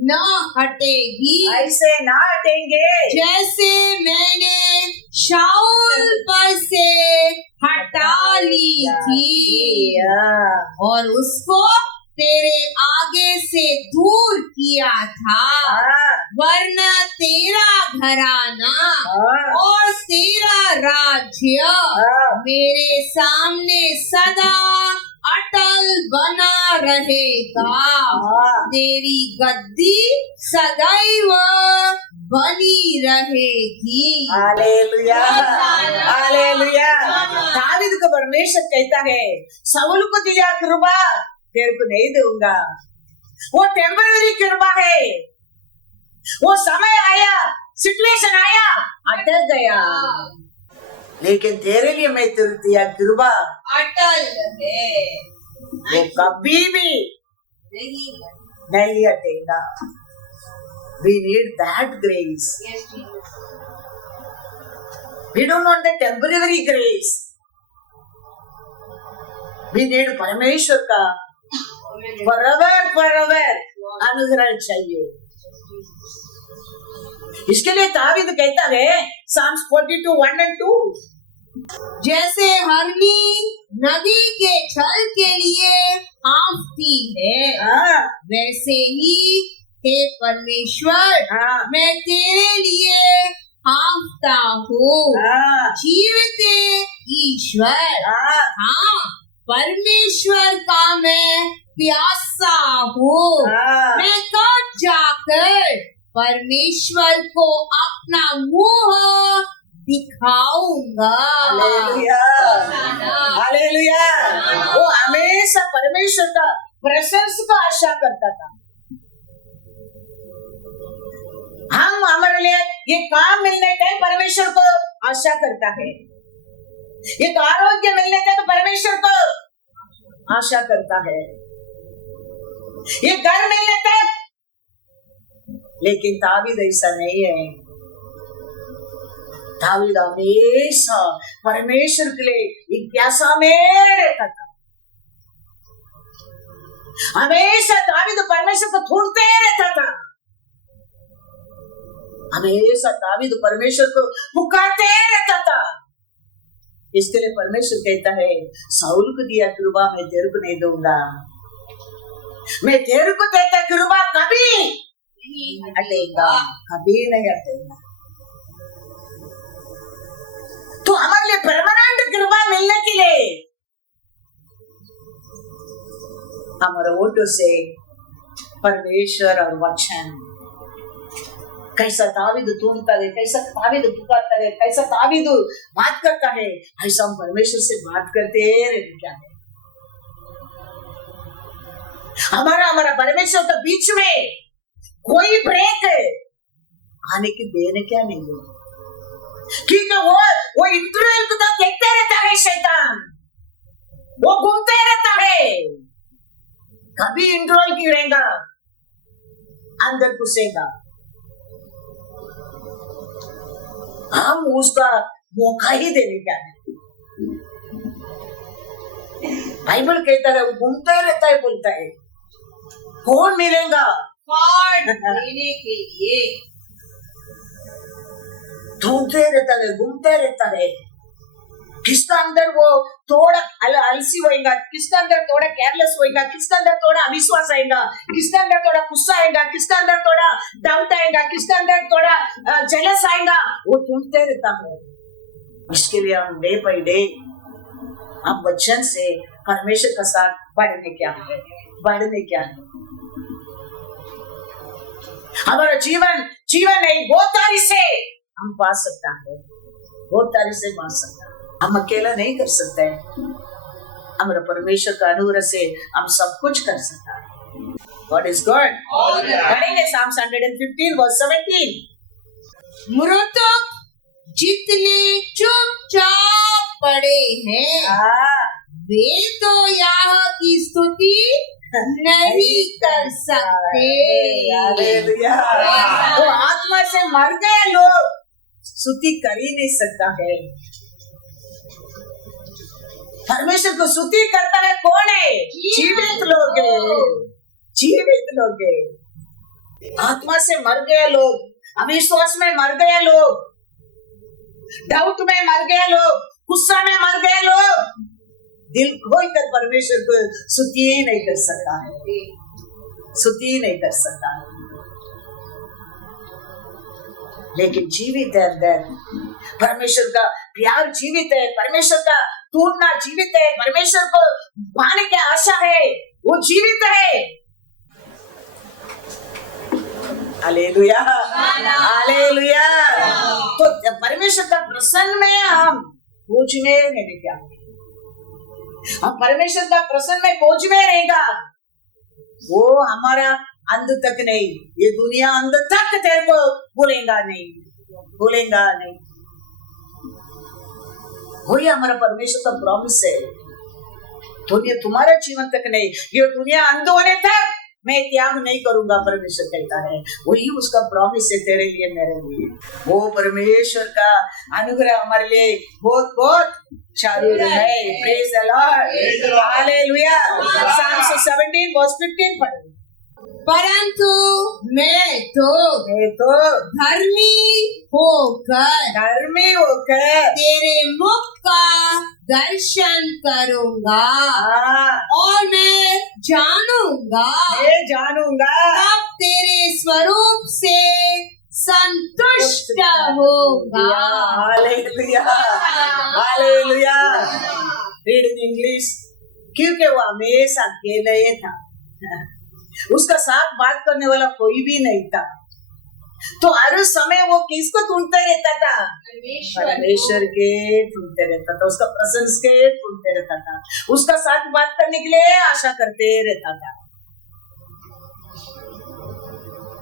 न हटेगी, ऐसे ना हटेंगे जैसे मैंने शाऊल पर से हटा ली थी और उसको तेरे आगे से दूर किया था, वरना तेरा घराना और तेरा राज्य मेरे सामने सदा अटल बना रहेगा। तेरी गद्दी सदैव बनी रहेगी। Hallelujah, hallelujah. दावीद को परमेश्वर कहता है शाऊल को दिया कृपा तेरे को नहीं दूंगा। वो टेम्पररी कृपा है। वो समय आया, सिचुएशन आया, अटक गया, लेकिन तेरे लिए मैं तेरे दिया कृपा अटल है, वो कभी भी नहीं हटेगा। We need that grace. We don't want the temporary grace. We need परमेश्वर का forever अनुग्रह चाहिए। इसके लिए दावीद कहता है Psalms 42:1-2, जैसे हरनी नदी के जल के लिए हाँफती है, वैसे ही हे परमेश्वर, हाँ मैं तेरे लिए हाँफता हूँ। हाँ जीवित ईश्वर, हाँ हाँ परमेश्वर का मैं प्यासा हूँ। हाँ मैं कब जाकर परमेश्वर को अपना मुंह दिखाऊंगा। Hallelujah hallelujah. वो हमेशा परमेश्वर का प्रशंसा का आशा करता था। हम हमारे लिए ये काम मिलने का परमेश्वर को आशा करता है, एक आरोग्य मिलने का तो परमेश्वर को आशा करता है, ये घर मिलने तक। लेकिन दावीद ऐसा नहीं है। दावीद हमेशा परमेश्वर के लिए जिज्ञासा में रहता था। हमेशा दावीद परमेश्वर को ढूंढते रहता था। हमेशा दावीद परमेश्वर को पुकारते रहता था। इसके लिए परमेश्वर कहता है, साउल को दिया कृपा मैं तेरे को नहीं दूंगा, मैं तेरे को देता कृपा कभी हटेगा, कभी नहीं हटेगा। तो हमारे लिए परमानेंट कृपा मिलने के लिए हमारे ओटो से परमेश्वर और वचन, कैसा दावीद ढूंढता है, कैसा दावीद पुकारता है, कैसा दावीद बात करता है, ऐसा हम परमेश्वर से बात करते रहते। क्या है हमारा परमेश्वर के बीच में कोई ब्रेक आने की देने क्या नहीं है, क्योंकि वो इंटरवल को तो देखते रहता है। शैतान वो घूमते रहता है, कभी इंटरवल गिरेगा, अंदर घुसेगा। हम उसका मौका ही देने क्या है। बाइबल कहता है वो घूमता रहता है, बोलता है कौन मिलेगा देने के लिए ढूंढते रहता है, घूमते रहता है। किसका अंदर वो थोड़ा आलसी होएगा, किसका अंदर थोड़ा केयरलेस होएगा, किसका अंदर थोड़ा अविश्वास आएगा, किसका अंदर थोड़ा गुस्सा आएगा, किसका अंदर थोड़ा डाउट आएगा, किसका अंदर थोड़ा जेलस आएगा, वो ढूंढते रहता है। इसके लिए हम डे बाय डे हम वचन से परमेश्वर के साथ बढ़ने क्या है। हमारा जीवन नहीं, बहुत तारी से हम पा सकता है, बहुत तारी से पा सकता है। हम अकेला नहीं कर सकते, हमारा परमेश्वर का अनुग्रह से हम सब कुछ कर सकता है। God is good. पढ़ेंगे Psalms 115 verse 17। मृतक जितने चुपचाप पड़े हैं वे तो यहाँ की स्तुति नहीं कर सकते। हालेलुया। तो आत्मा से मर गए लोग स्तुति कर ही नहीं सकता है। परमेश्वर को स्तुति करता है कौन है? जीवित लोग है, जीवित लोग है। आत्मा से मर गए लोग, अविश्वास में मर गए लोग, डाउट में मर गए लोग, गुस्सा में मर गए लोग, दिल खोलकर परमेश्वर को स्तुति ही नहीं कर सकता है, स्तुति नहीं कर सकता है। लेकिन जीवित है अंदर, परमेश्वर का प्यार जीवित है, परमेश्वर का ढूंढना जीवित है, परमेश्वर को पाने की आशा है, वो जीवित है। Hallelujah hallelujah. तो परमेश्वर का प्रसन्न में हम खोज में नहीं, क्या हम परमेश्वर का प्रसन्न में खोज में रहेगा, वो हमारा अंत तक नहीं, ये दुनिया अंत तक तेरे को भूलेगा नहीं। वही हमारा परमेश्वर का प्रॉमिस है। दुनिया तुम्हारा जीवन तक नहीं, ये दुनिया अंत होने तक मैं त्याग नहीं करूंगा, परमेश्वर कहता है। वही उसका प्रॉमिस है तेरे लिए, मेरे लिए। वो परमेश्वर का अनुग्रह हमारे लिए बहुत बहुत चालू है। Praise the Lord, hallelujah. Psalms 17 verse 15 पढ़ो। परंतु मैं तो धर्मी होकर तेरे तेरे मुख का दर्शन करूंगा हाँ, और मैं जानूंगा, मैं जानूंगा, तब तेरे स्वरूप से संतुष्ट होगा। Hallelujah, hallelujah. Read in English. क्योंकि वो हमेशा अकेले ही था, उसका साथ बात करने वाला कोई भी नहीं था, तो हर समय वो किसको ढूंढते रहता था? परमेश्वर के ढूंढते रहता था, उसका प्रेजेंस के ढूंढते रहता था, उसका साथ बात करने के लिए आशा करते रहता था।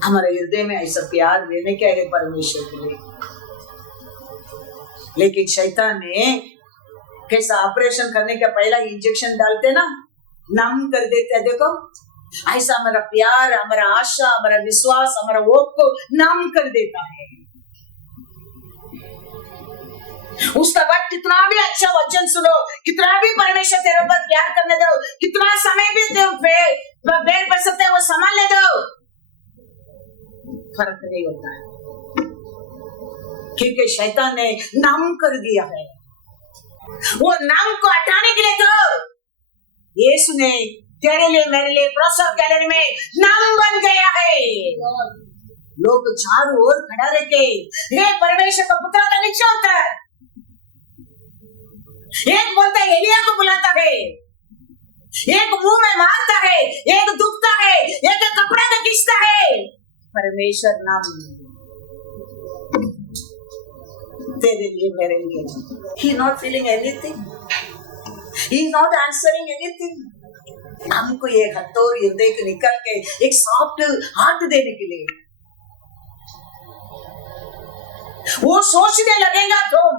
हमारे हृदय में ऐसा प्यार लेने क्या है परमेश्वर के लिए। लेकिन शैतान ने कैसा ऑपरेशन करने का पहला इंजेक्शन डालते ना, नम कर देते हैं। देखो ऐसा हमारा प्यार, हमारा आशा, हमारा विश्वास, हमारा होप को नम कर देता है। उसका बाद कितना भी अच्छा वचन सुनो, कितना भी परमेश्वर तेरे ऊपर प्यार करने दो, कितना समय भी बेर कर सकते हैं वो संभाल ले दो, फर्क नहीं होता है, क्योंकि शैतान ने नाम कर दिया है। वो नाम को हटाने के लिए तो यीशु ने तेरे लिए मेरे लिए प्रसव गैलरी में नाम बन गया है। लोग चारों ओर खड़ा रह के हे परमेश्वर का पुत्र का नीचे होता है, एक बोलता है एलिया को बुलाता है, एक मुंह में मारता है, एक दुखता है, एक कपड़ा का खींचता है। परमेश्वर नाम तेरे लिए मेरे लिए, he not feeling anything, he not answering anything। हमको ये हथौर हृदय को निकल के एक सॉफ्ट हार्ट देने के लिए, वो सोचने लगेगा तुम,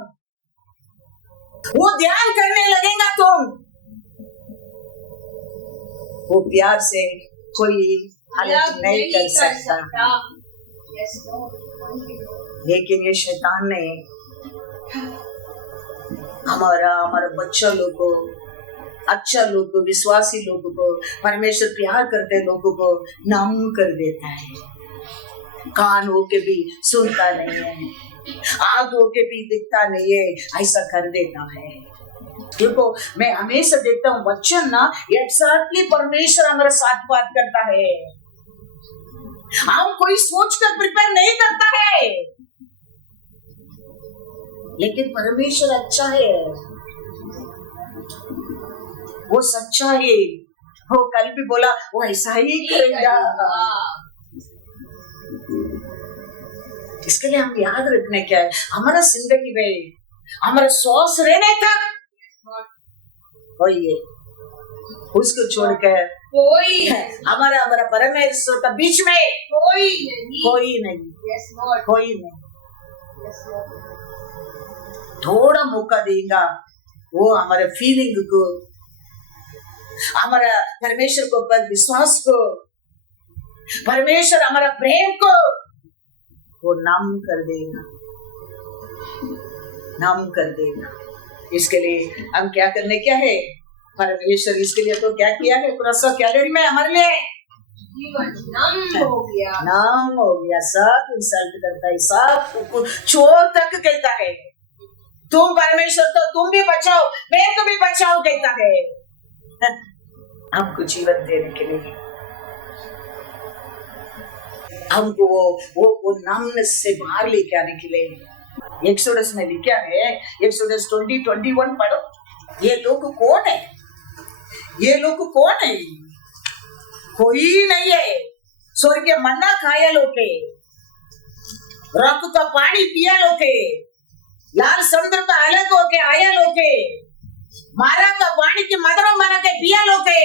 वो ध्यान करने लगेगा तुम, वो प्यार से कोई हालत नहीं कर सकता। लेकिन ये शैतान ने हमारा बच्चा लोगों को, अच्छा लोग को, विश्वासी लोगों को, परमेश्वर प्यार करते लोगों को नाम कर देता है। कान होके भी सुनता नहीं है, आंख होके भी दिखता नहीं है, ऐसा कर देता है। देखो मैं हमेशा देखता हूँ वचन ना एग्जैक्टली परमेश्वर हमारा साथ बात करता है, हम कोई सोच कर प्रिपेयर नहीं करता है, लेकिन परमेश्वर अच्छा है, वो सच्चा है, वो कल भी बोला वो ऐसा ही करेगा। इसके लिए हम याद रखने क्या है, हमारा जिंदगी में हमारा श्वास रहने तक वही है, उसको छोड़कर कोई हमारा परमेश्वर का बीच में कोई नहीं। थोड़ा मौका देगा वो हमारे फीलिंग को, हमारा परमेश्वर को पर विश्वास को, परमेश्वर हमारा प्रेम को वो नाम कर देगा। इसके लिए हम क्या करने क्या है, परमेश्वर इसके लिए तो क्या किया है, प्रसव गैलरी में हमारे लिए नाम हो गया। सब इंसल्ट करता है, सब चोर तक कहता है तुम परमेश्वर तो तुम भी बचाओ, मेरे को भी बचाओ कहता है। हमको जीवन देने के लिए हमको वो नाम से बाहर लेके आने के लिए एक्सोडस में लिखा है, एक्सोडस 20:21 पढ़ो। ये लोग कौन है? ये लोग कौन है? कोई नहीं है। स्वर्ग के मन्ना खाया लोके, रक्त का पानी पिया लोके, लाल समुद्र का अलग होके आया लोके, मारा का पानी के मदरों बना के पिया लोके।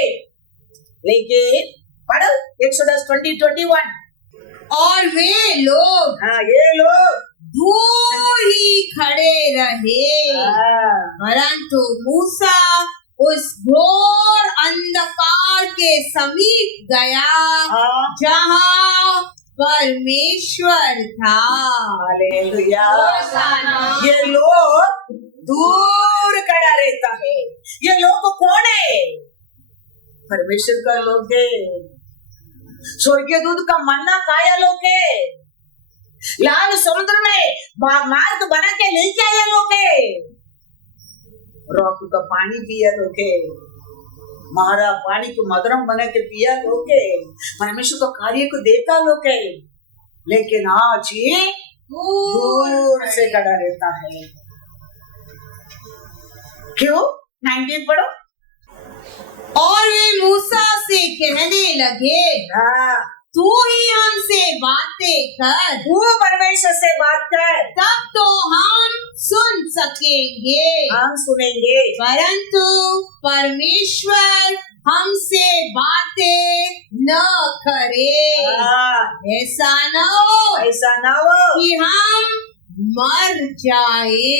लेकिन पढ़ो एक्सोडस 20:21। और वे लोग, हाँ ये लोग दूर ही खड़े रहे, परंतु मूसा उस घोर अंधकार के समीप गया जहाँ परमेश्वर था। हालेलुया। ये लोग दूर खड़ा रहता है। ये लोग कौन है? परमेश्वर का लोग है, स्वर्गीय दूध का मन्ना खाया लोग है, लाल समुद्र में मार्ग बना के लेके आया लोग है। रॉक का पानी पिया लोगे, मारा पानी को मधुरम बना के पिया लोगे, परमेश्वर का कार्य को देखा लोगे, लेकिन आज ये दूर से खड़ा रहता है। क्यों? 19 पढ़ो। और वे मूसा से कहने लगे, हाँ, तू ही हमसे बातें कर, तू परमेश्वर से बात कर, तब तो हम सुन सकेंगे। हम सुनेंगे। परंतु परमेश्वर हमसे बातें न करे, हाँ, ऐसा न हो ऐसा ना हो कि हम मर जाए।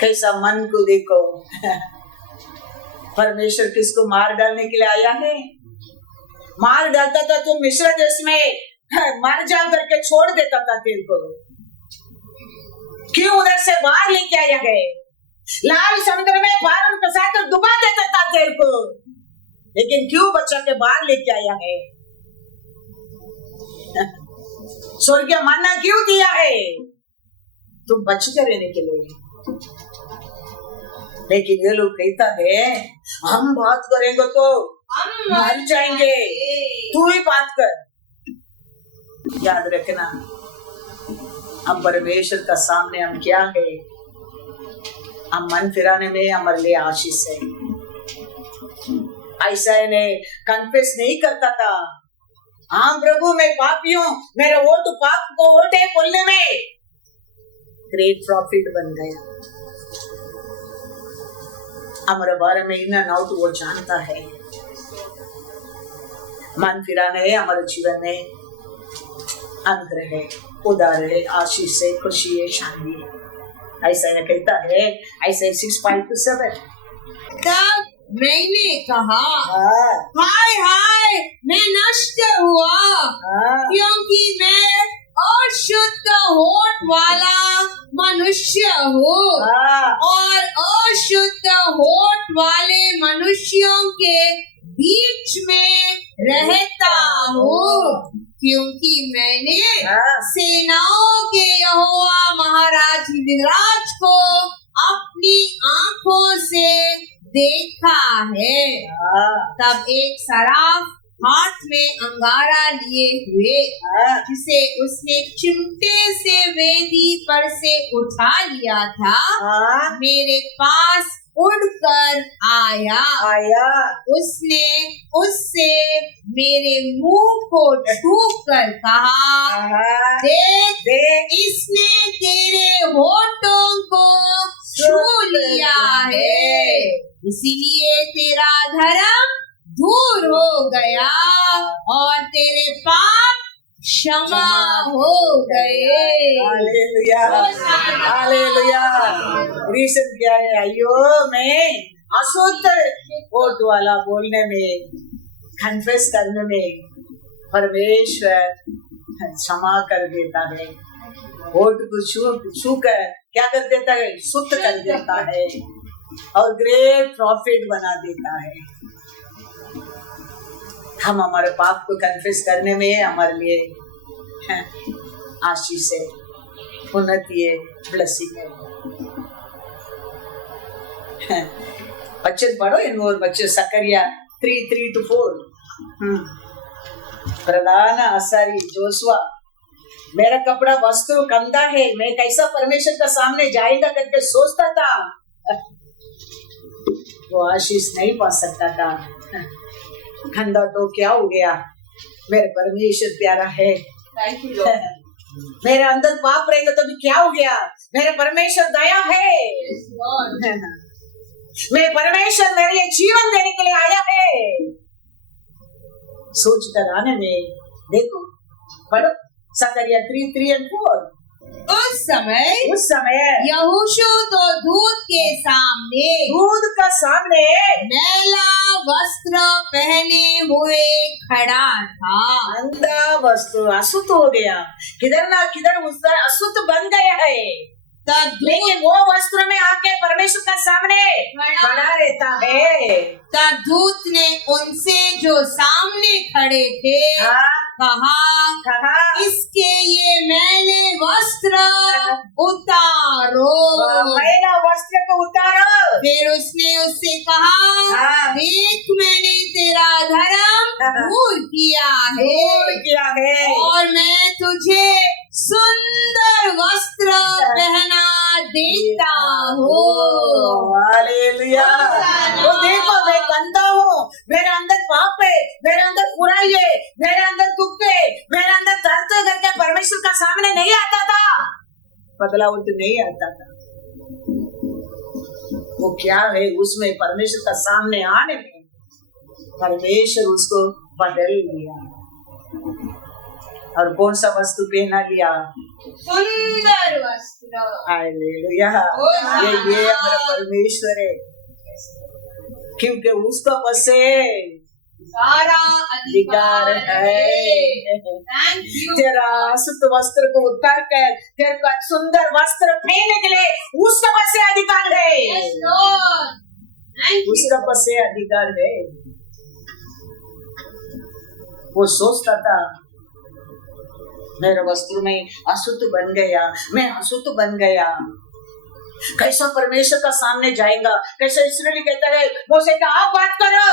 कैसा मन को देखो। परमेश्वर किसको मार डालने के लिए आया है? मार डालता था तो मिस्र देश में मर जा करके छोड़ देता था तेरे को। क्यों उधर से बाहर लेके आया है? लाल समुद्र में फारून के साथ तो डुबा देता था तेरे को, लेकिन क्यों बचा के बाहर लेके आया है? स्वर्गीय मन्ना क्यों दिया है? तुम बच के रहने के लिए। लेकिन ये लोग कहता है हम बात करेंगे तो हम मर जाएंगे, तू ही बात कर। याद रखना, हम परमेश्वर का सामने हम क्या है? हम मन फिराने में हमारे लिए आशीष है। ऐसा ने कन्फेस नहीं करता था, हाँ प्रभु मैं पापी हूँ, मेरा वोट पाप को वोट है बोलने में ग्रेट प्रॉफिट बन गया। हमारे बारे में इन एंड आउट वो जानता है। मन फिराना है हमारे जीवन में अनुग्रह है, उदार है, आशीष है, खुशी है, शांति है। ऐसा है कहता है, ऐसे 6:5-7। तब मैंने कहा, हाँ, हाय हाय मैं नष्ट हुआ, हाँ, क्योंकि मैं अशुद्ध होठ वाला मनुष्य हूँ, हाँ, और अशुद्ध होठ वाले मनुष्यों के बीच में रहता हूँ, क्योंकि मैंने हाँ, सेनाओं के यहोवा महाराज विराज को अपनी आंखों से देखा है। हाँ, तब एक सराफ हाथ में अंगारा लिए हुए, हाँ, जिसे उसने चिमटे से वेदी पर से उठा लिया था, हाँ, मेरे पास उड़कर आया। उसने उससे मेरे मुंह को छूकर कहा, हाँ, देख देख इसने तेरे होठों को छू लिया है, इसीलिए तेरा धर्म दूर हो गया और तेरे पाप क्षमा हो गए। Hallelujah, hallelujah. रीजन क्या है? अयो मैं अशुद्ध वोट वाला बोलने में, कन्फेस करने में परमेश्वर क्षमा कर देता है। वोट को छू कर क्या कर देता है? शुद्ध कर देता है और ग्रेट प्रॉफिट बना देता है। हम हमारे पाप को कन्फेस करने में हमारे लिए आशीष है, उन्नति है, ब्लेसिंग है। बच्चे पढ़ो इन और बच्चे सकरिया 3:3-4। प्रधान आसारी जोशुआ, मेरा कपड़ा वस्त्र गंदा है, मैं कैसा परमेश्वर का सामने जाएगा करके सोचता था। वो आशीष नहीं पा सकता था। गंदा तो क्या हो गया? मेरे परमेश्वर प्यारा है। मेरे अंदर पाप रहेगा तो भी क्या हो गया? मेरे परमेश्वर दया है। मेरे परमेश्वर मेरे लिए जीवन देने के लिए आया है। सोच कर आने में देखो, पढ़ो सकरिया 3:3-4। उस समय यहोशू तो दूत के सामने, दूध का सामने मैला वस्त्र पहने हुए खड़ा था। गंदा वस्त्र अशुद्ध हो गया, किधर ना किधर उसका अशुद्ध बन गया है। तब लेकिन वो वस्त्र में आके परमेश्वर का सामने खड़ा रहता है। तब दूत ने उनसे जो सामने खड़े थे हाँ, कहा इसके ये मैले वस्त्र उतारो। मैला वस्त्र को उतारो। फिर उसने उससे कहा हाँ। देख मैंने तेरा धर्म दूर किया है और मैं तुझे सुंदर वस्त्र पहना देता हूँ। हालेलुया। तो देखो मैं गंदा हूँ, मेरे अंदर पाप है, मेरे अंदर बुराई है, मेरे अंदर दुख है, मेरे अंदर दर्द है करके परमेश्वर का सामने नहीं आता था, बदलाव तो नहीं आता था। वो क्या है उसमें परमेश्वर का सामने आने में परमेश्वर उसको बदल लिया। और कौन सा वस्तु पहना लिया? सुंदर वस्त्र। हालेलुया। ये हमारा परमेश्वर है, क्योंकि उसको बस सारा अधिकार है। तेरा अशुद्ध वस्त्र को उतार कर तेरे को सुंदर वस्त्र पहनने के लिए उसका बस अधिकार है। उसका बस अधिकार है। वो सोचता था मेरे वस्त्र में अशुद्ध बन गया, मैं अशुद्ध बन गया, कैसा परमेश्वर का सामने जाएगा, कैसा इसराइली कहता है मोसे का आप बात करो,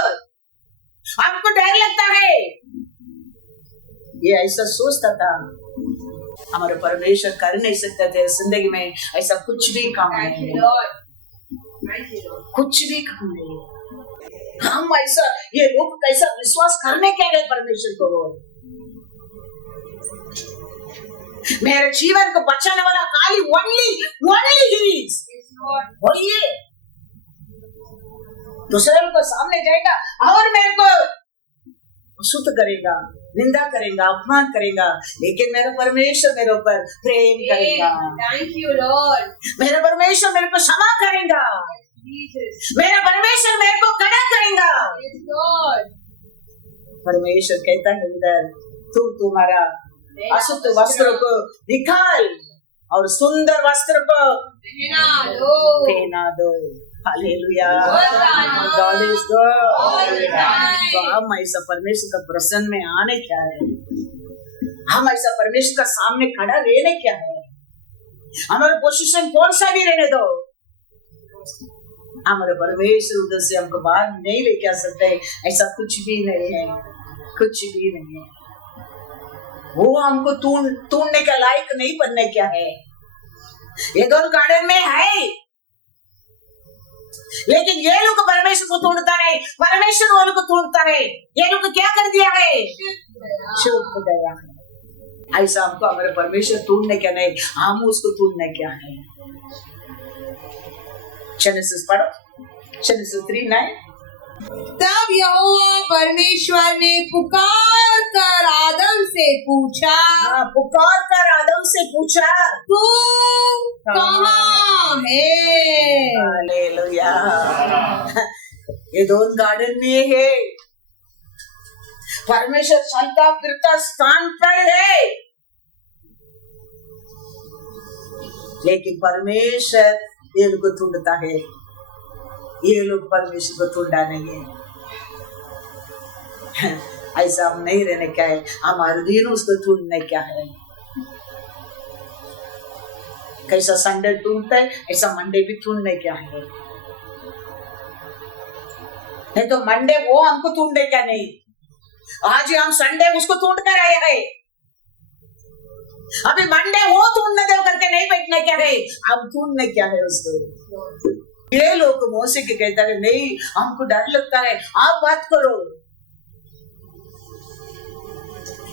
आपको डर लगता है। ये ऐसा सोचता था। हमारे परमेश्वर कर नहीं सकते थे जिंदगी में ऐसा कुछ भी काम नहीं, कुछ भी काम नहीं। हम ऐसा ये लोग कैसा विश्वास करने के गए परमेश्वर को। मेरे जीवन को बचाने वाला खाली ओनली वही दूसरे को सामने जाएगा और मेरे को शुद्ध करेगा, निंदा करेगा, अपमान करेगा, लेकिन मेरा परमेश्वर मेरे ऊपर प्रेम करेगा। Thank you Lord. मेरा परमेश्वर मेरे को क्षमा करेगा, मेरा परमेश्वर मेरे को खड़ा करेगा। परमेश्वर कहता है उधर तू तुम्हारा अशुद्ध वस्त्र को निकाल और सुंदर वस्त्र को पहना दो। हालेलुया। God is good. तो हम ऐसा परमेश्वर का प्रसन्न में आने क्या है, हम ऐसा परमेश्वर का सामने खड़ा रहने क्या है। हमारा पोजीशन कौन सा भी रहने दो, हमारे परमेश्वर उधर से हमको बाहर नहीं लेके आ सकते। ऐसा कुछ भी नहीं है, कुछ भी नहीं है। वो हमको तोड़ने का लायक नहीं बनने क्या है। ये दोनों गार्डन में है, लेकिन ये लोग परमेश्वर को तोड़ता है, परमेश्वर वो लोग को तोड़ता है। ये लोग क्या कर दिया है, छूट गया है। ऐसा हमको हमारे परमेश्वर तोड़ने क्या नहीं, हम उसको तोड़ने क्या है। जेनेसिस पढ़ो, जेनेसिस 3:9। तब यहोवा परमेश्वर ने पुकार कर आदम से पूछा, पुकार कर आदम से पूछा तू कहाँ है। हालेलुया। ये दोनों गार्डन में है, परमेश्वर चलता फिरता स्थान पर है, लेकिन परमेश्वर ये लोग को ढूंढता है, ये लोग परमेश्वर को ढूंढा नहीं है। ऐसा हम नहीं रहने क्या है, हमारे दिन उसको ढूंढने क्या है। कैसा संडे ढूंढता है ऐसा मंडे भी ढूंढने क्या है। नहीं तो मंडे वो हमको ढूंढने क्या नहीं, आज हम संडे उसको ढूंढ कर आए हैं। अभी मंडे वो ढूंढने दो करके नहीं बैठने क्या है, हम ढूंढने क्या है उसको। ये लोग मोसे के कहता है नहीं हमको डर लगता है, आप बात करो,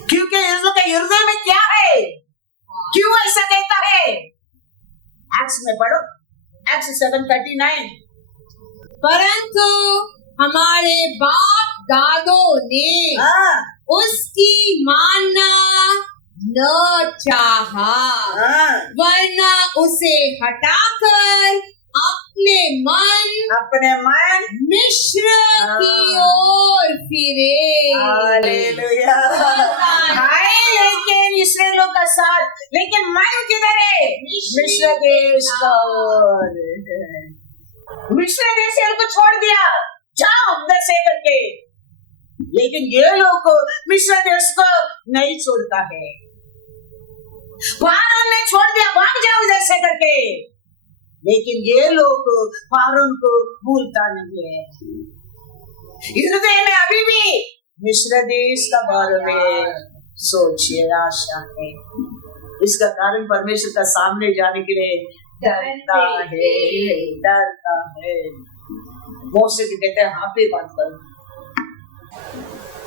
क्योंकि इस लोग के हृदय में क्या है, क्यों ऐसा कहता है। एक्ट्स में पढ़ो, एक्ट्स 7:39। परंतु हमारे बाप दादों ने उसकी मानना न चाहा, वरना उसे हटाकर अपने मन मिस्र की ओर फिरे। हालेलुया। हाय लेकिन इस्राएलियों का साथ, लेकिन मन किधर है, मिस्र देश का ओर। मिस्र देश को छोड़ दिया, जाओ उधर से करके, लेकिन ये लोग मिस्र देश को नहीं छोड़ता है। फारून ने छोड़ दिया, भाग जाओ इधर से करके, लेकिन ये लोग फारून को भूलता नहीं है। हृदय में अभी भी मिस्र देश का बारे में सोचिए, आशा है। इसका कारण परमेश्वर का सामने जाने के लिए डरता है। मोसे भी कहते हैं हाँ पे बात करो,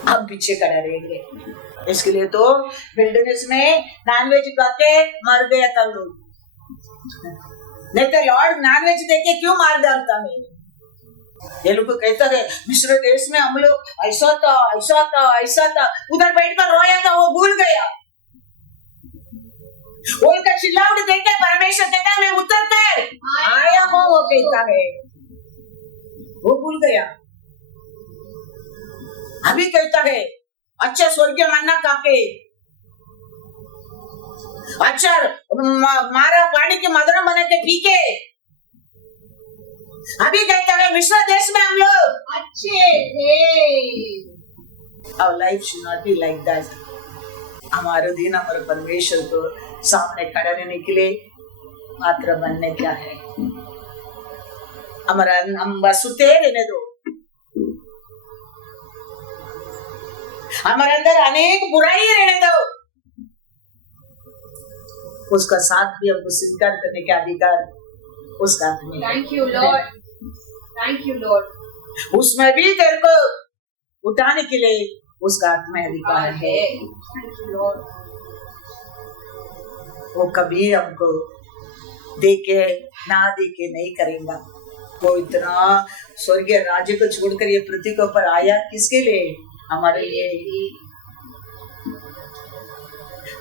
हम पीछे खड़े रहेंगे। इसके लिए तो विल्डरनेस में नॉनवेज खा के मर गया था लोग, नहीं तो लॉर्ड नॉनवेज देके क्यों मार डालता है। ये लोग कहता है मिस्र देश में हम लोग ऐसा था, उधर बैठकर रोया था, वो भूल गया। उनका चिल्लावट देखे परमेश्वर कहता है मैं उतर कर आया हूँ, वो कहता है, वो भूल गया। अभी कहता है अच्छा स्वर्गीय मन्ना खाके, अच्छा मारा पानी के मदरा बना के पी के। अभी कहता है मिस्र देश में हम लोग अच्छे थे। Our life should not be like that. हमारे दिन हमारे परमेश्वर को सामने खड़े रहने के लिए पात्र बनने क्या है। हमारा हम बसुते रहने दो, हमारे अंदर अनेक बुराई रहने दो, उसका साथ भी हमको स्वीकार करने का अधिकार उसका नहीं। Thank you Lord, thank you Lord। उसमें भी तेरे को उठाने के लिए उसका आत्मा अधिकार है। Thank you Lord। वो कभी हमको देखे ना देखे नहीं करेगा। वो इतना स्वर्गीय राज्य को छोड़कर ये पृथ्वी के ऊपर आया किसके लिए? हमारे लिए।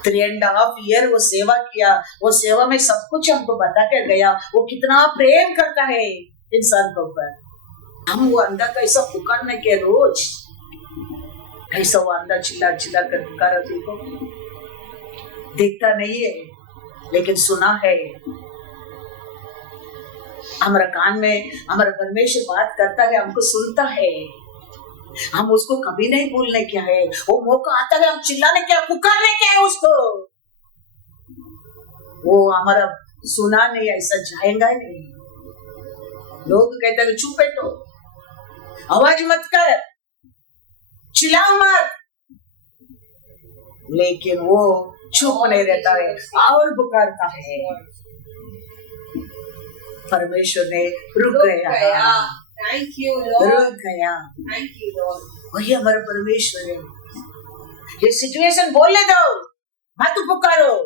3.5 ईयर वो सेवा किया, वो सेवा में सब कुछ हमको बता कर गया वो कितना प्रेम करता है इंसान के ऊपर। हम वो अंधा कैसा पुकारने के रोज ऐसा वो अंधा चिल्ला चिल्ला कर पुकारा, देखो देखता नहीं है लेकिन सुना है। हमारा कान में हमारा परमेश्वर बात करता है, हमको सुनता है, हम उसको कभी नहीं भूलने क्या है। वो मौका आता है हम चिल्लाने क्या, पुकारने क्या है उसको, वो हमारा सुना नहीं ऐसा जाएगा नहीं। लोग कहते हैं चुप है तो आवाज मत कर, चिल्लाओ मत, लेकिन वो चुप नहीं रहता है और पुकारता है। परमेश्वर ने रुक गया, Thank you Lord, रुक गया। thank you Lord। वही हमारा परमेश्वर है। ये सिचुएशन बोलने दो, मत पुकारो,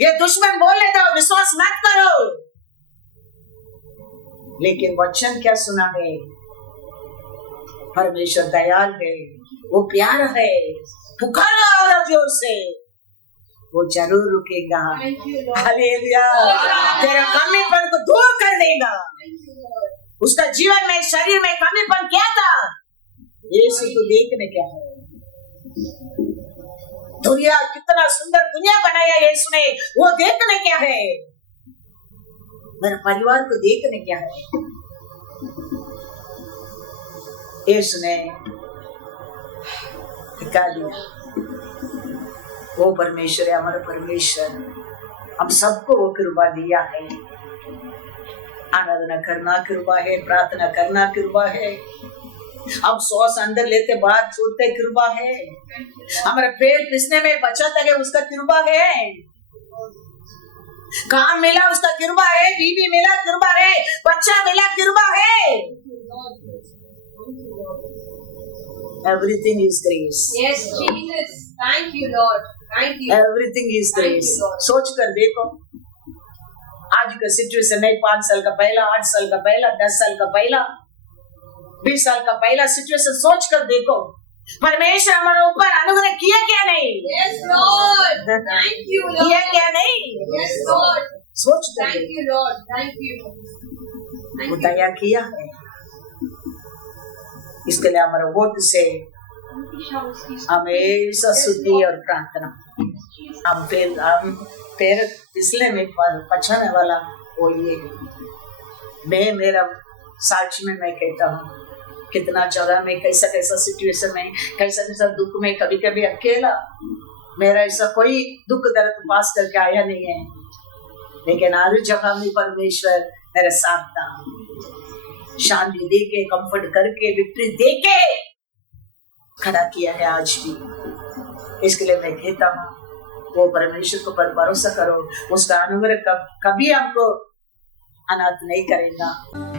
ये दुश्मन बोलने दो, विश्वास मत करो, लेकिन वचन क्या सुना है? परमेश्वर दयाल है, वो प्यार है, पुकारो और जोर से, वो जरूर रुकेगा। Thank you Lord, hallelujah. तेरा कमीपन को दूर कर देगा। thank you Lord। उसका जीवन में शरीर में कमीपन क्या था, यीशु को देखने क्या है। दुनिया कितना सुंदर दुनिया बनाया यीशु ने, वो देखने क्या है। मेरे परिवार को देखने क्या है। यीशु ने दिखा दिया वो परमेश्वर है, हमारा परमेश्वर। हम सबको वो कृपा दिया है। आराधना करना कृपा है, प्रार्थना करना कृपा है, हम श्वास अंदर लेते बाहर छोड़ते कृपा है, हमारा पैर पिसने में बचाता है उसका कृपा है, काम मिला उसका कृपा है, बीवी मिला कृपा है, बच्चा मिला कृपा है। Everything is grace. Yes Jesus, thank you Lord, thank you। Everything is grace. Thank you, Lord। सोच कर देखो आज का सिचुएशन नहीं, 5 साल का पहला, 8 साल का पहला, 10 साल का पहला, 20 साल का पहला सिचुएशन सोच कर देखो। परमेश्वर हमारे ऊपर अनुग्रह किया क्या नहीं? Yes Lord, thank you Lord। किया क्या नहीं? Yes Lord, सोच कर thank देखो। you Lord, thank you। Thank वो you। दया किया है, इसके लिए हमारा वोट से हमेशा स्तुति और प्रार्थना। हम पैर फिसले में बचाने वाला वो ये है। मैं मेरा साक्ष्य में मैं कहता हूँ कितना जगह में, कैसा कैसा सिचुएशन में, कैसा कैसा दुख में, कभी कभी अकेला, मेरा ऐसा कोई दुख दर्द पास करके आया नहीं है, लेकिन हर जगह में परमेश्वर मेरे साथ था, शांति दे के, कंफर्ट करके, विक्ट्री दे के खड़ा किया है आज भी। इसके लिए मैं कहता हूँ वो परमेश्वर को पर भरोसा करो, उसका अनुग्रह कभी हमको अनाथ नहीं करेगा।